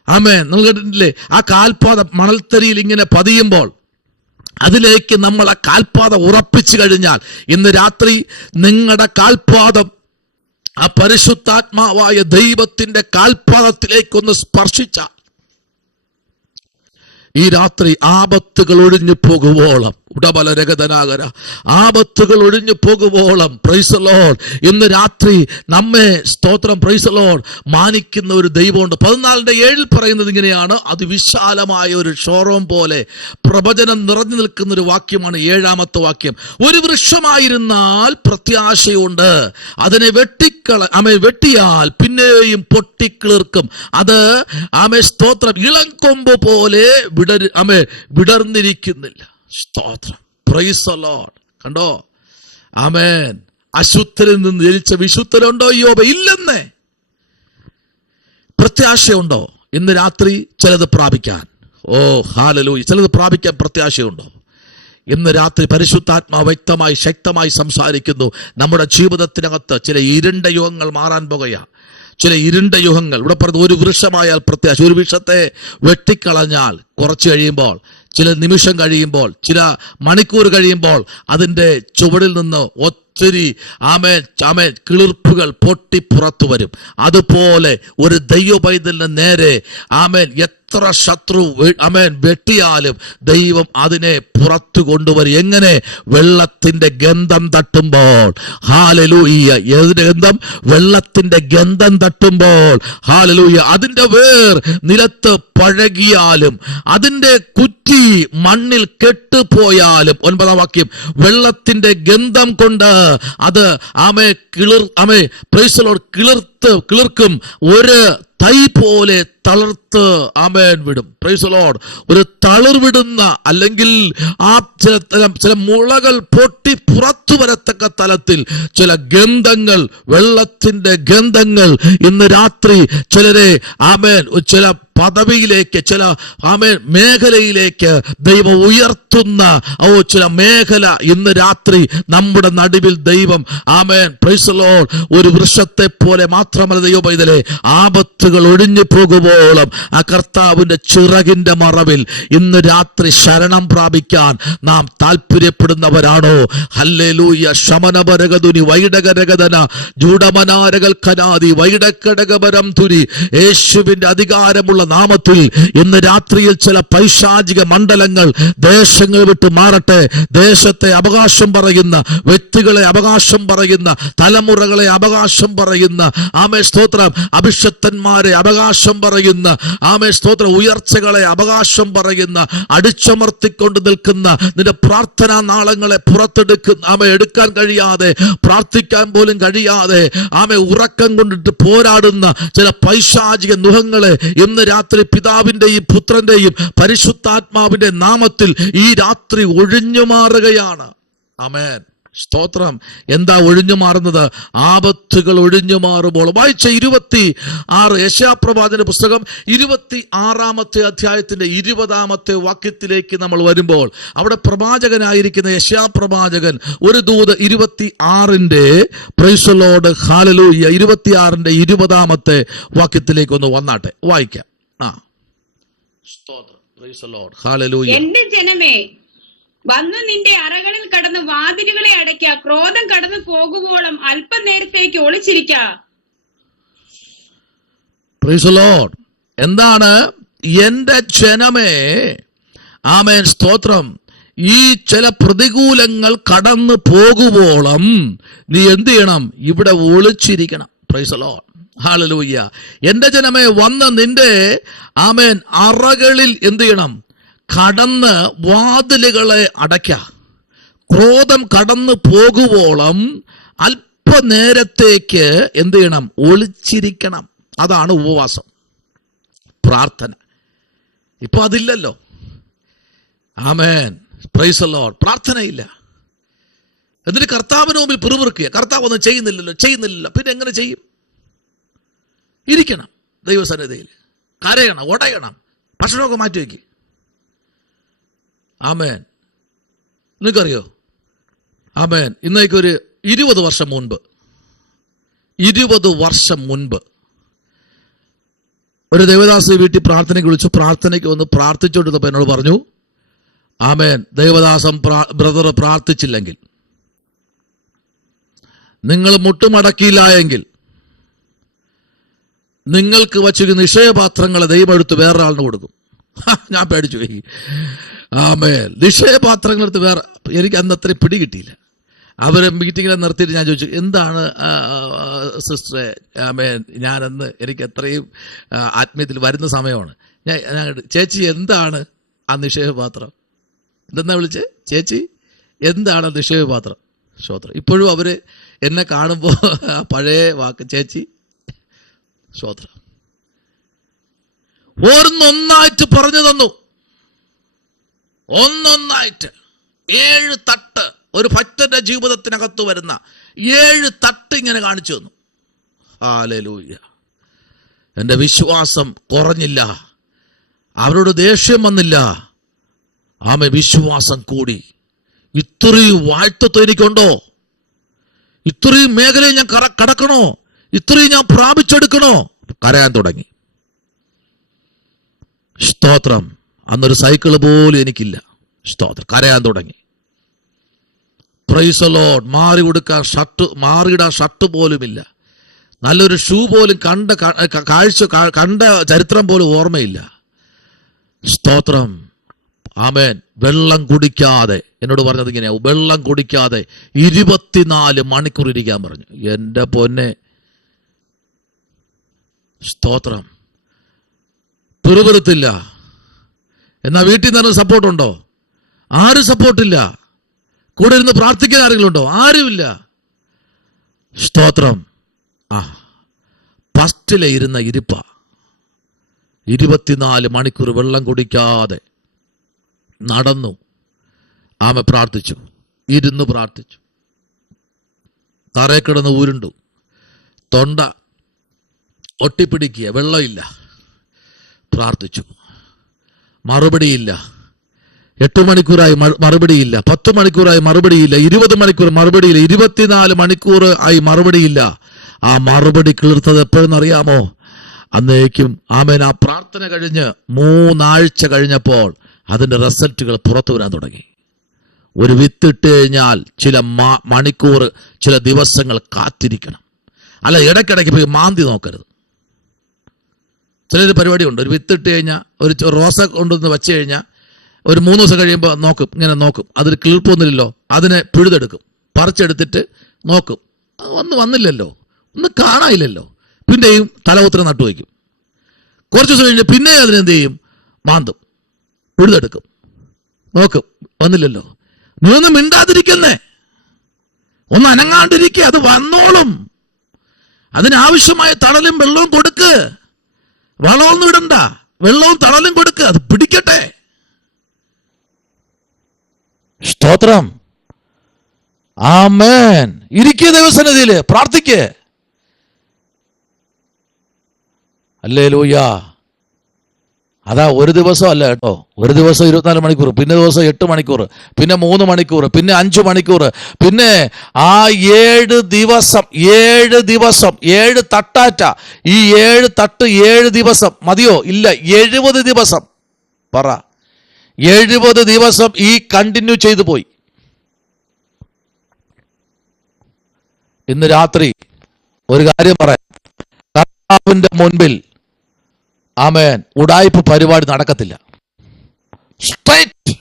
ആമേൻ. നിങ്ങൾ കേട്ടിട്ടില്ലേ? ആ കാൽപാത മണൽത്തരിയിൽ ഇങ്ങനെ പതിയുമ്പോൾ അതിലേക്ക് നമ്മൾ ആ കാൽപാത ഉറപ്പിച്ചു കഴിഞ്ഞാൽ ഇന്ന് രാത്രി നിങ്ങളുടെ കാൽപാദം ആ പരിശുദ്ധാത്മാവായ ദൈവത്തിന്റെ കാൽപാദത്തിലേക്കൊന്ന് സ്പർശിച്ചാൽ ഈ രാത്രി ആപത്തുകൾ ഒഴിഞ്ഞു പോകുവോളം ഉടബലരഗതനാകര. ആപത്തുകൾ ഒഴിഞ്ഞു പോകുവോളം പ്രൈസ് ദി ലോർഡ് ഇന്ന് രാത്രി നമ്മെ സ്തോത്രം പ്രൈസ് ദി ലോർഡ് മാനിക്കുന്ന ഒരു ദൈവമുണ്ട്. 14:7 പറയുന്നത് ഇങ്ങനെയാണ്, അതിവിശാലമായ ഒരു ഷോറൂം പോലെ പ്രവചനം നിറഞ്ഞു നിൽക്കുന്ന ഒരു വാക്യമാണ് 7ാമത്തെ വാക്യം. ഒരു വൃക്ഷമായിരുന്നാൽ പ്രത്യാശയുണ്ട്, അതിനെ വെട്ടിയാൽ പിന്നെയും പൊട്ടിക്കിളിർക്കും, അത് സ്തോത്രം ഇളംകൊമ്പ് പോലെ വിടർന്നിരിക്കുന്നില്ല. സ്തോത്രം പ്രൈസ് ദി ലോർഡ്. കണ്ടോ? ആമേൻ. അശുദ്ധരിൽ നിന്ന് ജനിച്ച വിശുദ്ധരുണ്ടോ യോബ്? ഇല്ലെന്നേ. പ്രത്യാശയുണ്ടോ ഇന്ന് രാത്രി ചിലത് പ്രാപിക്കാൻ? ഓ ഹല്ലേലൂയ. ചിലത് പ്രാപിക്കാൻ പ്രത്യാശയുണ്ടോ ഇന്ന് രാത്രി? പരിശുദ്ധാത്മാവ് വ്യക്തമായി ശക്തമായി സംസാരിക്കുന്നു. നമ്മുടെ ജീവിതത്തിനകത്ത് ചില ഇരുണ്ട യുഗങ്ങൾ മാറാൻ പോകുകയാ. ചില ഇരുണ്ട യുഗങ്ങൾ. ഇവിടെ പറഞ്ഞത് ഒരു വൃക്ഷമായാൽ പ്രത്യാശ. ഒരു വൃക്ഷത്തെ വെട്ടിക്കളഞ്ഞാൽ കുറച്ച് കഴിയുമ്പോൾ, ചില നിമിഷം കഴിയുമ്പോൾ, ചില മണിക്കൂർ കഴിയുമ്പോൾ അതിൻ്റെ ചുവടിൽ നിന്ന് ഒത്തിരി കിളിർപ്പുകൾ പൊട്ടി പുറത്തു വരും. അതുപോലെ ഒരു ദൈവ പൈതലിന് നേരെ എത്ര ശത്രു വെട്ടിയാലും ദൈവം അതിനെ പുറത്തു കൊണ്ടുവരും. എങ്ങനെ? വെള്ളത്തിന്റെ ഗന്ധം തട്ടുമ്പോൾ. ഹല്ലേലൂയ. ഏതിന്റെ ഗന്ധം? വെള്ളത്തിന്റെ ഗന്ധം തട്ടുമ്പോൾ. ഹല്ലേലൂയ. അതിന്റെ വേർ നിലത്ത് പഴകിയാലും അതിന്റെ കുറ്റി മണ്ണിൽ കെട്ടുപോയാലും, 9ാം വാക്യം, വെള്ളത്തിന്റെ ഗന്ധം കൊണ്ട് അത് കിളിർക്കും, ഒരു തൈ പോലെ തളർത്ത് വിടും. Price the Lord. ഒരു തളിർവിടുന്ന അല്ലെങ്കിൽ ചില മുളകൾ പൊട്ടി പുറത്തു വരത്തക്ക തലത്തിൽ ചില ഗന്ധങ്ങൾ, വെള്ളത്തിന്റെ ഗന്ധങ്ങൾ ഇന്ന് രാത്രി ചിലരെ ചില പദവിയിലേക്ക്, ചില മേഖലയിലേക്ക് ദൈവം ഉയർത്തുന്ന ചില മേഖല ഇന്ന് രാത്രി നമ്മുടെ നടുവിൽ ദൈവം പ്രൈസ് ദി ലോർഡ്. ഒരു വൃക്ഷത്തെ പോലെ മാത്രമല്ല ദൈവ പൈതലേ, ആപത്തുകൾ ഒഴിഞ്ഞു പോകുമ്പോഴും ആ കർത്താവിന്റെ ചിറകിന്റെ മറവിൽ ഇന്ന് രാത്രി ശരണം പ്രാപിക്കാൻ നാം താല്പര്യപ്പെടുന്നവരാണോ? ഹല്ലേലൂയ. ശമനപരകതുനി വൈഡകരകതന ജൂഡമനാരകൽ കനാദി വൈഡക്കടകപരം തുരി. യേശുവിന്റെ അധികാരമുള്ള നാമത്തിൽ ഇന്ന് രാത്രിയിൽ ചില പൈശാചിക മണ്ഡലങ്ങൾ ദേശങ്ങൾ വിട്ട് മാറട്ടെ. ദേശത്തെ അവകാശം പറയുന്ന വ്യക്തികളെ അവകാശം പറയുന്ന തലമുറകളെ അവകാശം പറയുന്ന സ്തോത്രം അഭിഷക്തന്മാരെ അവകാശം പറയുന്ന സ്തോത്രം ഉയർച്ചകളെ അവകാശം പറയുന്ന അടിച്ചമർത്തിക്കൊണ്ട് നിൽക്കുന്ന നിന്റെ പ്രാർത്ഥനാ നാളങ്ങളെ എടുക്കാൻ കഴിയാതെ, പ്രാർത്ഥിക്കാൻ പോലും കഴിയാതെ ഉറക്കം കൊണ്ടിട്ട് പോരാടുന്ന ചില പൈശാചിക നുഹങ്ങളെ ഇന്ന് രാത്രി പിതാവിന്റെയും പുത്രന്റെയും പരിശുദ്ധാത്മാവിന്റെ നാമത്തിൽ ഈ രാത്രി ഒഴിഞ്ഞു മാറുകയാണ്. ആമേൻ. സ്തോത്രം. എന്താ ഒഴിഞ്ഞു മാറുന്നത്? ആപത്തുകൾ ഒഴിഞ്ഞു മാറുമ്പോൾ. വായിച്ച 26 യെശയ്യാപ്രവാചകന്റെ പുസ്തകം 26ാമത്തെ അധ്യായത്തിന്റെ 20ാമത്തെ വാക്യത്തിലേക്ക് നമ്മൾ വരുമ്പോൾ, അവിടെ പ്രവാചകനായിരിക്കുന്ന യെശയ്യാപ്രവാചകൻ ഒരു ദൂത് 26ന്റെ പ്രൈസ് ദി ലോർഡ് ഹല്ലേലൂയ 26ന്റെ 20ാമത്തെ വാക്യത്തിലേക്ക് ഒന്ന് വന്നാട്ടെ, വായിക്കാം. സ്തോത്രം. പ്രൈസ് ദി ലോർഡ് ഹല്ലേലൂയ. എന്റെ ജനമേ, വന്നു നിന്റെ അറകളിൽ കടന്ന് വാതിലുകളെ അടയ്ക്ക, ക്രോധം കടന്നു പോകുവോളം അല്പനേരത്തേക്ക് ഒളിച്ചിരിക്ക. Praise the Lord. എന്താണ്? എന്റെ ജനമേ, ആമേൻ, സ്തോത്രം, ഈ ചില പ്രതികൂലങ്ങൾ കടന്നു പോകുവോളം നീ എന്ത് ചെയ്യണം? ഇവിടെ ഒളിച്ചിരിക്കണം. പ്രൈസ് ദി ലോർഡ് ഹല്ലേലൂയ. എന്റെ ജനമേ, വന്ന് നിന്റെ ആമേൻ അറകളിൽ എന്ത് ചെയ്യണം? കടന്ന് വാതിലുകളെ അടയ്ക്ക, ക്രോധം കടന്നു പോകുവോളം അല്പനേരത്തേക്ക് എന്ത് ചെയ്യണം? ഒളിച്ചിരിക്കണം. അതാണ് ഉപവാസം, പ്രാർത്ഥന. ഇപ്പൊ അതില്ലല്ലോ. ആമേൻ. Praise the Lord. പ്രാർത്ഥനയില്ല. എന്നിട്ട് കർത്താവിന് മുമ്പിൽ പിറുപിറുക്കുക. കർത്താവ് ഒന്നും ചെയ്യുന്നില്ലല്ലോ. പിന്നെ എങ്ങനെ ചെയ്യും? ഇരിക്കണം ദൈവസന്നിധിയിൽ, കരയണം, ഉടയണം, ഭക്ഷണമൊക്കെ മാറ്റി വയ്ക്കുക. ആമേൻ. നിങ്ങൾക്കറിയോ? ആമേൻ. ഇന്നേക്കൊരു 20 വർഷം മുൻപ് ഒരു ദേവദാസ് വീട്ടിൽ പ്രാർത്ഥനയ്ക്ക് വിളിച്ചു. പ്രാർത്ഥനയ്ക്ക് വന്ന് പ്രാർത്ഥിച്ചുകൊണ്ടിരുന്നപ്പോൾ എന്നോട് പറഞ്ഞു, ആമേൻ, ദേവദാസം ബ്രദർ പ്രാർത്ഥിച്ചില്ലെങ്കിൽ, നിങ്ങൾ മുട്ടുമടക്കിയില്ല എങ്കിൽ നിങ്ങൾക്ക് വച്ചിരിക്കുന്ന നിക്ഷയപാത്രങ്ങളെ ദൈവം എടുത്ത് വേറൊരാളിന് കൊടുക്കും. ഞാൻ പേടിച്ചു പോയി. നിക്ഷേപപാത്രങ്ങളെടുത്ത് വേറെ എനിക്ക് അന്ന് അത്രയും പിടി കിട്ടിയില്ല. അവരെ മീറ്റിങ്ങിനെ നിർത്തിയിട്ട് ഞാൻ ചോദിച്ചു, എന്താണ് സിസ്റ്ററെ ഞാനന്ന് എനിക്ക് എത്രയും ആത്മീയത്തിൽ വരുന്ന സമയമാണ്. ഞാൻ ചേച്ചി എന്താണ് ആ നിക്ഷേപപാത്രം? എന്തെന്നാ വിളിച്ചേ? ചേച്ചി എന്താണ് നിക്ഷേപപാത്രം? സ്തോത്രം. ഇപ്പോഴും അവർ എന്നെ കാണുമ്പോൾ പഴയ വാക്ക് ചേച്ചി. സ്തോത്രം. ഒന്നൊന്നായിട്ട് പറഞ്ഞു തന്നു. ഒന്നൊന്നായിട്ട് 7 തട്ട്, ഒരു ഭക്തന്റെ ജീവിതത്തിനകത്ത് വരുന്ന 7 തട്ട് ഇങ്ങനെ കാണിച്ചു തന്നു. ഹല്ലേലൂയ. എൻ്റെ വിശ്വാസം കുറഞ്ഞില്ല, അവരോട് ദേഷ്യം വന്നില്ല, വിശ്വാസം കൂടി. ഇത്രയും വാഴ്ത്തത്വം എനിക്കുണ്ടോ? ഇത്രയും മേഖലയിൽ ഞാൻ കടക്കണോ? ഇത്രയും ഞാൻ പ്രാപിച്ചെടുക്കണോ? കരയാൻ തുടങ്ങി. സ്തോത്രം. അന്നൊരു സൈക്കിള് പോലും എനിക്കില്ല. സ്തോത്രം. കരയാൻ തുടങ്ങി. Praise the Lord. മാറിയിടാൻ ഷർട്ട് പോലുമില്ല. നല്ലൊരു ഷൂ പോലും കണ്ട ചരിത്രം പോലും ഓർമ്മയില്ല. സ്തോത്രം. ആമേൻ. വെള്ളം കുടിക്കാതെ, എന്നോട് പറഞ്ഞത് ഇങ്ങനെയാ, വെള്ളം കുടിക്കാതെ 24 മണിക്കൂർ ഇരിക്കാൻ പറഞ്ഞു. എൻ്റെ പൊന്നെ. സ്തോത്രം. പിറുപിറുത്തില്ല. എന്നാ വീട്ടിൽ നിന്ന് സപ്പോർട്ടുണ്ടോ? ആരും സപ്പോർട്ടില്ല. കൂടെ ഇരുന്ന് പ്രാർത്ഥിക്കാൻ ആരെങ്കിലും ഉണ്ടോ? ആരുമില്ല. സ്തോത്രം. ഫസ്റ്റിലെ ഇരുന്ന ഇരിപ്പ. 24 മണിക്കൂർ വെള്ളം കുടിക്കാതെ നടന്നു. പ്രാർത്ഥിച്ചു. ഇരുന്ന് പ്രാർത്ഥിച്ചു. തറയിൽ കിടന്ന് ഉരുണ്ടു. തൊണ്ട ഒട്ടിപ്പിടിക്കുക. വെള്ളമില്ല. പ്രാർത്ഥിച്ചു. മറുപടിയില്ല. 8 മണിക്കൂറായി മറുപടിയില്ല. 10 മണിക്കൂറായി മറുപടിയില്ല. 20 മണിക്കൂർ മറുപടിയില്ല. 24 മണിക്കൂർ ആയി മറുപടിയില്ല. ആ മറുപടി കിളിർത്തത് എപ്പോഴെന്നറിയാമോ? അന്നേക്കും ആ പ്രാർത്ഥന കഴിഞ്ഞ് 3 ആഴ്ച കഴിഞ്ഞപ്പോൾ അതിൻ്റെ റിസൾട്ടുകൾ പുറത്തു വരാൻ തുടങ്ങി. ഒരു വിത്തിട്ട് കഴിഞ്ഞാൽ ചില മണിക്കൂർ, ചില ദിവസങ്ങൾ കാത്തിരിക്കണം. അല്ല, ഇടയ്ക്കിടയ്ക്ക് പോയി മാന്തി നോക്കരുത്. ചിലൊരു പരിപാടിയുണ്ട്. ഒരു വിത്തിട്ട് കഴിഞ്ഞാൽ, ഒരു റോസ കൊണ്ടുവന്ന് വെച്ച് കഴിഞ്ഞാൽ ഒരു 3 ദിവസം കഴിയുമ്പോൾ ഇങ്ങനെ നോക്കും. അതിൽ കിളിർപ്പൊന്നുമില്ലല്ലോ, അതിനെ പിഴുതെടുക്കും. പറിച്ചെടുത്തിട്ട് നോക്കും, ഒന്നും വന്നില്ലല്ലോ, ഒന്നും കാണാനില്ലല്ലോ. പിന്നെയും തലകുത്തനെ നട്ടുവയ്ക്കും. കുറച്ച് ദിവസം കഴിഞ്ഞ് പിന്നെ അതിനെന്ത് ചെയ്യും? മാന്തും, പിഴുതെടുക്കും, നോക്കും, വന്നില്ലല്ലോ. നീ ഒന്നും മിണ്ടാതിരിക്കുന്നേ, ഒന്ന് അനങ്ങാണ്ടിരിക്കുക, അത് വന്നോളും. അതിനാവശ്യമായ തണലും വെള്ളവും കൊടുക്ക്. വളമൊന്നും ഇടണ്ട, വെള്ളവും തണലും കൊടുക്ക്, അത് പിടിക്കട്ടെ. സ്തോത്രം. ആമേൻ. ഇരിക്കുക ദൈവസന്നിധിയിൽ, പ്രാർത്ഥിക്ക്. ഹല്ലേലൂയ. അതാ ഒരു ദിവസം അല്ല കേട്ടോ. ഒരു ദിവസം 24 മണിക്കൂർ, പിന്നെ ദിവസം 8 മണിക്കൂർ, പിന്നെ 3 മണിക്കൂർ, പിന്നെ 5 മണിക്കൂർ, പിന്നെ ആ 7 ദിവസം 7 തട്ടാറ്റ. ഈ 7 തട്ട് 7 ദിവസം മതിയോ? ഇല്ല, 70 ദിവസം. പറ, 70 ദിവസം ഈ കണ്ടിന്യൂ ചെയ്തു പോയി. ഇന്ന് രാത്രി ഒരു കാര്യം പറയാം. കർത്താവിന്റെ മുൻപിൽ ആമേൻ ഉടായിപ്പ് പരിപാടി നടക്കത്തില്ല. സ്ട്രൈറ്റ്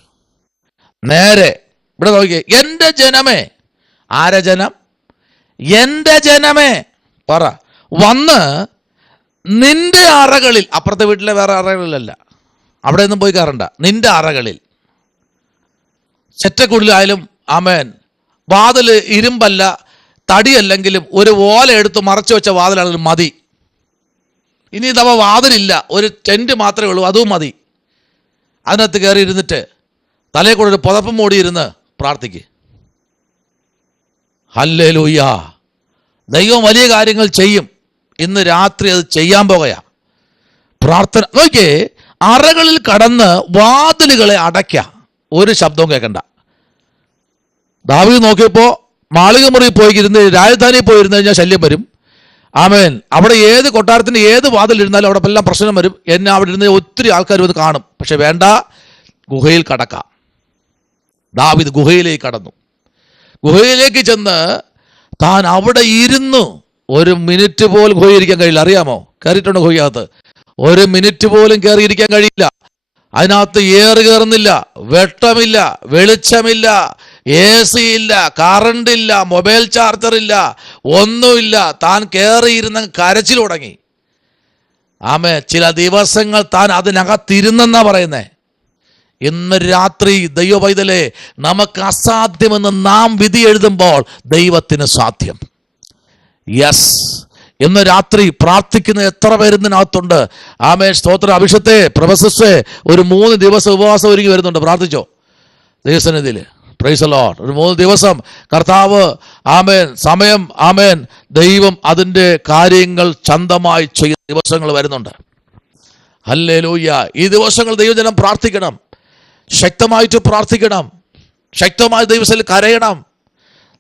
നേരെ. ഇവിടെ നോക്കിയേ. എൻ്റെ ജനമേ. ആരെ ജനം? എൻ്റെ ജനമേ. പറ, വന്ന് നിന്റെ അറകളിൽ, അപ്പുറത്തെ വീട്ടിലെ വേറെ അറകളിലല്ല, അവിടെ ഒന്നും പോയി കയറണ്ട, നിന്റെ അറകളിൽ, ചെറ്റക്കുള്ളിലായാലും ആമേൻ, വാതിൽ ഇരുമ്പല്ല തടിയല്ലെങ്കിലും ഒരു ഓല എടുത്ത് മറച്ചു വെച്ച വാതിലാണെങ്കിലും മതി. ഇനി ഇതവ വാതിലില്ല, ഒരു ടെൻറ്റ് മാത്രമേ ഉള്ളൂ, അതും മതി. അതിനകത്ത് കയറി ഇരുന്നിട്ട് തലയിൽ കൂടെ ഒരു പുതപ്പം മൂടിയിരുന്ന് പ്രാർത്ഥിക്ക്. ഹല്ലേലൂയ. ദൈവം വലിയ കാര്യങ്ങൾ ചെയ്യും. ഇന്ന് രാത്രി അത് ചെയ്യാൻ പോകുകയാ. പ്രാർത്ഥന നോക്കിയേ. അറകളിൽ കടന്ന് വാതിലുകളെ അടയ്ക്കുക, ഒരു ശബ്ദവും കേൾക്കണ്ട. ദാവീദ് നോക്കിയപ്പോൾ മാളിക മുറി പോയിരുന്ന്, രാജധാനി പോയിരുന്നു കഴിഞ്ഞാൽ ശല്യം വരും. ആമേൻ. അവിടെ ഏത് കൊട്ടാരത്തിൻ്റെ ഏത് വാതിലിരുന്നാലും അവിടെ എല്ലാം പ്രശ്നം വരും. എന്നെ അവിടെ ഇരുന്ന് ഒത്തിരി ആൾക്കാർ വന്ന് കാണും. പക്ഷെ വേണ്ട, ഗുഹയിൽ കടക്കാം. ദാവീദ് ഗുഹയിലേക്ക് കടന്നു. ഗുഹയിലേക്ക് ചെന്ന് താൻ അവിടെ ഇരുന്നു. 1 മിനിറ്റ് പോലും ഗുഹയിരിക്കാൻ കഴിയില്ല. അറിയാമോ? കയറിയിട്ടുണ്ട് ഗുഹയ്ക്കകത്ത്? 1 മിനിറ്റ് പോലും കയറിയിരിക്കാൻ കഴിയില്ല. അതിനകത്ത് ഏറ് കയറുന്നില്ല, വെട്ടമില്ല, വെളിച്ചമില്ല, AC ഇല്ല, കറണ്ട് ഇല്ല, മൊബൈൽ ചാർജർ ഇല്ല, ഒന്നുമില്ല. താൻ കയറിയിരുന്ന കരച്ചിൽ തുടങ്ങി. ആമേ, ചില ദിവസങ്ങൾ താൻ അതിനകത്തിരുന്നെന്നാ പറയുന്നേ. ഇന്ന് രാത്രി ദൈവ പൈതലേ, നമുക്ക് അസാധ്യമെന്ന് നാം വിധി എഴുതുമ്പോൾ ദൈവത്തിന് സാധ്യം. യെസ്, ഇന്ന് രാത്രി പ്രാർത്ഥിക്കുന്ന എത്ര പേരിതിനകത്തുണ്ട്? ആമേ, സ്തോത്രം. അഭിഷത്തെ പ്രൊഫസറെ ഒരു 3 ദിവസം ഉപവാസം ഒരുങ്ങി വരുന്നുണ്ട്, പ്രാർത്ഥിച്ചോ ദൈവസന്നിധിയിൽ. Price the Lord. ഒരു 3 ദിവസം കർത്താവ് ആമേൻ സമയം ആമേൻ ദൈവം അതിൻ്റെ കാര്യങ്ങൾ ചന്തമായി ചെയ്യുന്ന ദിവസങ്ങൾ വരുന്നുണ്ട്. ഹല്ലേലൂയ. ഈ ദിവസങ്ങൾ ദൈവജനം പ്രാർത്ഥിക്കണം, ശക്തമായിട്ട് പ്രാർത്ഥിക്കണം, ശക്തമായി ദൈവത്തിൽ കരയണം.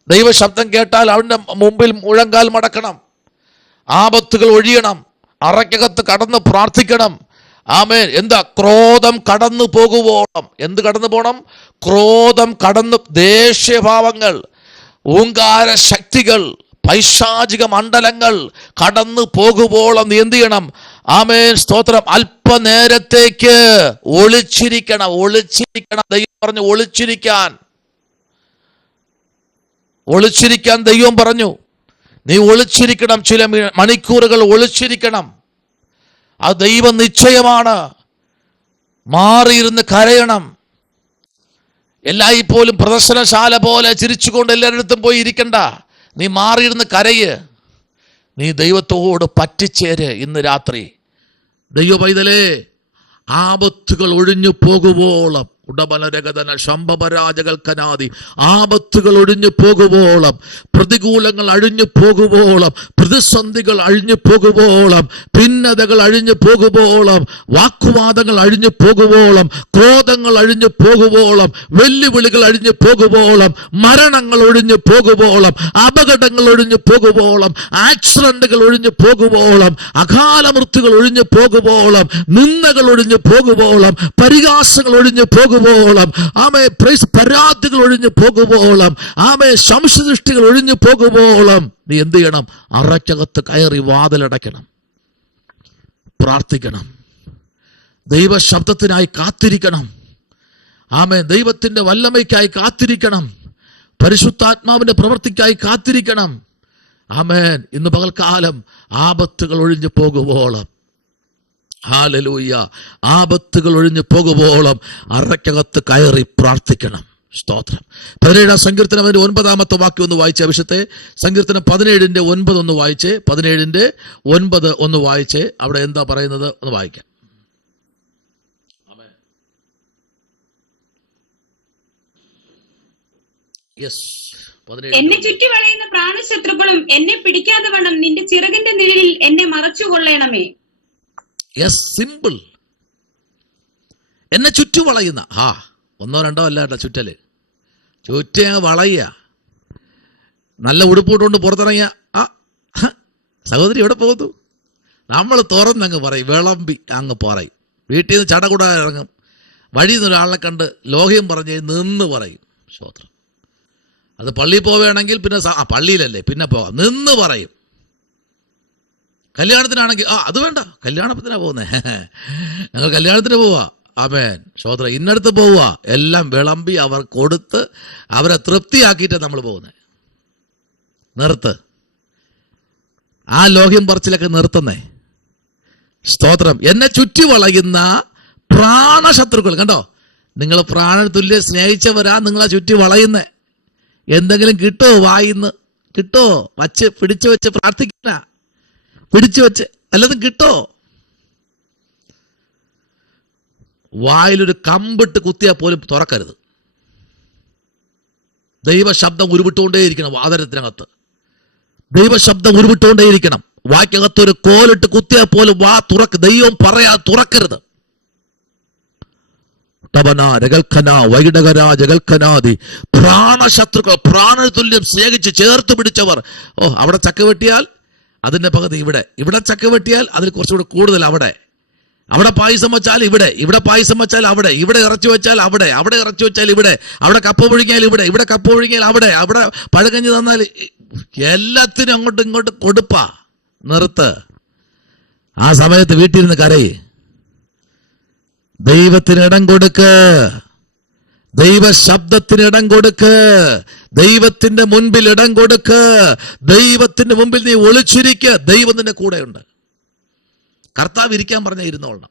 ദൈവ ശബ്ദം കേട്ടാൽ അവൻ്റെ മുമ്പിൽ മുഴങ്കാൽ മടക്കണം, ആപത്തുകൾ ഒഴിയണം, അറയ്ക്കകത്ത് കടന്ന് പ്രാർത്ഥിക്കണം. ആമേൻ. എന്താ? ക്രോധം കടന്നു പോകുവോളം. എന്ത് കടന്നു പോകണം? ക്രോധം കടന്നു, ദേഷ്യഭാവങ്ങൾ, ഓങ്കാര ശക്തികൾ, പൈശാചിക മണ്ഡലങ്ങൾ കടന്നു പോകുവോളം നീ എന്ത് ചെയ്യണം? ആമേൻ, സ്തോത്രം. അല്പനേരത്തേക്ക് ഒളിച്ചിരിക്കണം. ഒളിച്ചിരിക്കണം. ദൈവം പറഞ്ഞു ഒളിച്ചിരിക്കാൻ. ഒളിച്ചിരിക്കാൻ ദൈവം പറഞ്ഞു. നീ ഒളിച്ചിരിക്കണം, ചില മണിക്കൂറുകൾ ഒളിച്ചിരിക്കണം. അത് ദൈവ നിശ്ചയമാണ്. മാറിയിരുന്ന് കരയണം. എല്ലായ്പ്പോഴും പ്രദർശനശാല പോലെ ചിരിച്ചുകൊണ്ട് എല്ലാവരിടത്തും പോയി ഇരിക്കണ്ട. നീ മാറിയിരുന്ന് കരയ്. നീ ദൈവത്തോട് പറ്റിച്ചേര്. ഇന്ന് രാത്രി ദൈവ പൈതലേ, ആപത്തുകൾ ഒഴിഞ്ഞു പോകുവോളം, ഉടബലരകതന ശംഭപരാജകൽക്കനാദി, ആപത്തുകൾ ഒഴിഞ്ഞു പോകുവോളം, പ്രതികൂലങ്ങൾ അഴിഞ്ഞു പോകുവോളം, പ്രതിസന്ധികൾ അഴിഞ്ഞു പോകുവോളം, ഭിന്നതകൾ അഴിഞ്ഞു പോകുവോളം, വാക്കുവാദങ്ങൾ അഴിഞ്ഞു പോകുവോളം, ക്രോധങ്ങൾ അഴിഞ്ഞു പോകുവോളം, വെല്ലുവിളികൾ അഴിഞ്ഞു പോകുവോളം, മരണങ്ങൾ ഒഴിഞ്ഞു പോകുവോളം, അപകടങ്ങൾ ഒഴിഞ്ഞു പോകുവോളം, ആക്സിഡന്റുകൾ ഒഴിഞ്ഞു പോകുവോളം, അകാല മൃത്യുകൾ ഒഴിഞ്ഞു പോകുവോളം, നിന്ദകൾ ഒഴിഞ്ഞു പോകുവോളം, പരിഹാസങ്ങൾ ഒഴിഞ്ഞു പോകുവോളം, ആമേ, പരാതികൾ ഒഴിഞ്ഞു പോകുവോളം, ആമേ, സംശയദൃഷ്ടികൾ ഒഴിഞ്ഞു പോകുവോളം നീ എന്ത് ചെയ്യണം? അറയ്ക്കകത്ത് കയറി വാതിലടയ്ക്കണം, പ്രാർത്ഥിക്കണം, ദൈവശബ്ദത്തിനായി കാത്തിരിക്കണം. ആമേ, ദൈവത്തിന്റെ വല്ലമയ്ക്കായി കാത്തിരിക്കണം, പരിശുദ്ധാത്മാവിന്റെ പ്രവൃത്തിക്കായി കാത്തിരിക്കണം. ആമേൻ. ഇന്ന് പകൽക്കാലം ആപത്തുകൾ ഒഴിഞ്ഞു പോകുവോളം, ഹല്ലേലൂയ, ആപത്തുകൾ ഒഴിഞ്ഞു പോകുവോളം അറയ്ക്കകത്ത് കയറി പ്രാർത്ഥിക്കണം. സ്തോത്രം. 17 സങ്കീർത്തനം അതിന്റെ 9 വാക്യം ഒന്ന് വായിച്ചേ. അഭിഷത്തെ സങ്കീർത്തനം 17-9 ഒന്ന് വായിച്ചേ. 17-9 ഒന്ന് വായിച്ചേ. അവിടെ എന്താ പറയുന്നത് ഒന്ന് വായിക്കാം. എന്നെ ചുറ്റി വളയുന്ന പ്രാണശത്രുക്കളും എന്നെ പിടിക്കാതെ വണ്ണം നിന്റെ ചിറകിന്റെ നിഴലിൽ എന്നെ മറച്ചുകൊള്ളണമേ. Yes, simple. എന്നെ ചുറ്റു വളയുന്ന, 1 2 അല്ല കേട്ടോ, ചുറ്റല് ചുറ്റി അങ്ങ് വളയുക. നല്ല ഉടുപ്പിട്ടുകൊണ്ട് പുറത്തിറങ്ങിയ സഹോദരി എവിടെ പോകുന്നു? നമ്മൾ തുറന്നങ്ങ് പറയും, വിളമ്പി അങ്ങ് പറയും. വീട്ടിൽ നിന്ന് ചടകൂടാ ഇറങ്ങും. വഴിയിൽ നിന്ന് ഒരാളെ കണ്ട് ലോഹ്യം പറഞ്ഞ് നിന്ന് പറയും. സ്തോത്രം. അത് പള്ളിയിൽ പോവുകയാണെങ്കിൽ പിന്നെ പള്ളിയിലല്ലേ പിന്നെ പോകാം, നിന്ന് പറയും. കല്യാണത്തിനാണെങ്കിൽ അത് വേണ്ട, കല്യാണത്തിനാ പോകുന്നേ, ഞങ്ങൾ കല്യാണത്തിന് പോവാ. ആമേൻ. സ്തോത്രം. ഇന്നടുത്ത് പോവുക. എല്ലാം വിളമ്പി അവർ കൊടുത്ത് അവരെ തൃപ്തിയാക്കിയിട്ടാണ് നമ്മൾ പോകുന്നത്. നിർത്ത്. ആ ലോഹ്യം പറച്ചിലൊക്കെ നിർത്തുന്നേ. സ്തോത്രം. എന്നെ ചുറ്റി വളയുന്ന പ്രാണശത്രുക്കൾ. കണ്ടോ, നിങ്ങൾ പ്രാണതുല്യം സ്നേഹിച്ചവരാ നിങ്ങളെ ചുറ്റി വളയുന്നേ. എന്തെങ്കിലും കിട്ടോ? വായിന്ന് കിട്ടോ? പിടിച്ചു വെച്ച് പ്രാർത്ഥിക്കുന്ന, പിടിച്ചു വെച്ച് വല്ലതും കിട്ടോ? വായിലൊരു കമ്പിട്ട് കുത്തിയാൽ പോലും തുറക്കരുത്. ദൈവശബ്ദം ഉരുവിട്ടുകൊണ്ടേയിരിക്കണം. വാതരത്തിനകത്ത് ദൈവശബ്ദം ഉരുവിട്ടുകൊണ്ടേയിരിക്കണം. വായ്ക്കകത്തൊരു കോലിട്ട് കുത്തിയാൽ പോലും വാ ദൈവം പറയാ തുറക്കരുത്. പ്രാണശത്രുക്കൾ, പ്രാണതുല്യം സ്നേഹിച്ച് ചേർത്ത് പിടിച്ചവർ. അവിടെ ചക്ക വെട്ടിയാൽ അതിന്റെ പകുതി ഇവിടെ, ഇവിടെ ചക്ക വെട്ടിയാൽ അതിൽ കുറച്ചുകൂടെ കൂടുതൽ അവിടെ, അവിടെ പായസം വെച്ചാൽ ഇവിടെ, ഇവിടെ പായസം വെച്ചാൽ അവിടെ, ഇവിടെ ഇറച്ചി വെച്ചാൽ അവിടെ, അവിടെ ഇറച്ചി വെച്ചാൽ ഇവിടെ, അവിടെ കപ്പ പുഴുങ്ങിയാൽ ഇവിടെ, ഇവിടെ കപ്പ പുഴുങ്ങിയാൽ അവിടെ, അവിടെ പഴകഞ്ഞ് തന്നാൽ എല്ലാത്തിനും അങ്ങോട്ടും ഇങ്ങോട്ടും കൊടുപ്പാ. നിർത്ത്. ആ സമയത്ത് വീട്ടിൽ നിന്ന് കരയ്. ദൈവത്തിന് ഇടം കൊടുക്ക്, ദൈവ ശബ്ദത്തിന് ഇടം കൊടുക്ക്, ദൈവത്തിന്റെ മുൻപിൽ ഇടം കൊടുക്ക്, ദൈവത്തിന്റെ മുമ്പിൽ നീ ഒളിച്ചിരിക്കുക. ദൈവം നിന്റെ കൂടെയുണ്ട്. കർത്താവ് ഇരിക്കാൻ പറഞ്ഞ ഇരുന്നോളണം.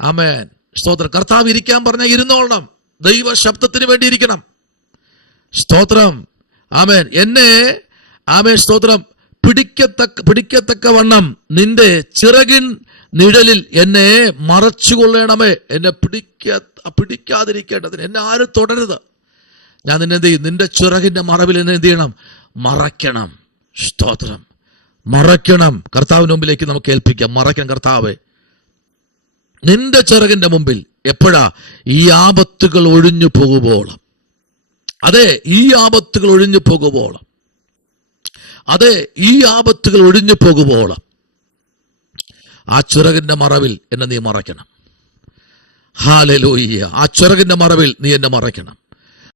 ആമേൻ, സ്തോത്രം. കർത്താവ് ഇരിക്കാൻ പറഞ്ഞ ഇരുന്നോളണം. ദൈവ ശബ്ദത്തിന് വേണ്ടി ഇരിക്കണം. സ്തോത്രം. ആമേൻ. എന്നെ, ആമേൻ, സ്തോത്രം, പിടിക്കത്തക്ക വണ്ണം നിന്റെ ചിറകിൻ നിഴലിൽ എന്നെ മറച്ചുകൊള്ളണമേ. എന്നെ പിടിക്കാതിരിക്കേണ്ടതിന് എന്നെ ആരും തുടരുത്. ഞാൻ നിന്നെ എന്ത് ചെയ്യും? നിന്റെ ചിറകിന്റെ മറവിൽ എന്നെ എന്ത് ചെയ്യണം? മറയ്ക്കണം. സ്തോത്രം. മറയ്ക്കണം. കർത്താവിന് മുമ്പിലേക്ക് നമുക്ക് ഏൽപ്പിക്കാം. മറയ്ക്കണം. കർത്താവേ, നിന്റെ ചിറകിന്റെ മുമ്പിൽ എപ്പോഴാ? ഈ ആപത്തുകൾ ഒഴിഞ്ഞു പോകുമ്പോളം. അതെ, ഈ ആപത്തുകൾ ഒഴിഞ്ഞു പോകുമ്പോളം. അതെ, ഈ ആപത്തുകൾ ഒഴിഞ്ഞു പോകുമ്പോളം ആ ചിറകിന്റെ മറവിൽ എന്നെ നീ മറയ്ക്കണം. ഹല്ലേലൂയ. ആ ചിറകിന്റെ മറവിൽ നീ എന്നെ മറയ്ക്കണം.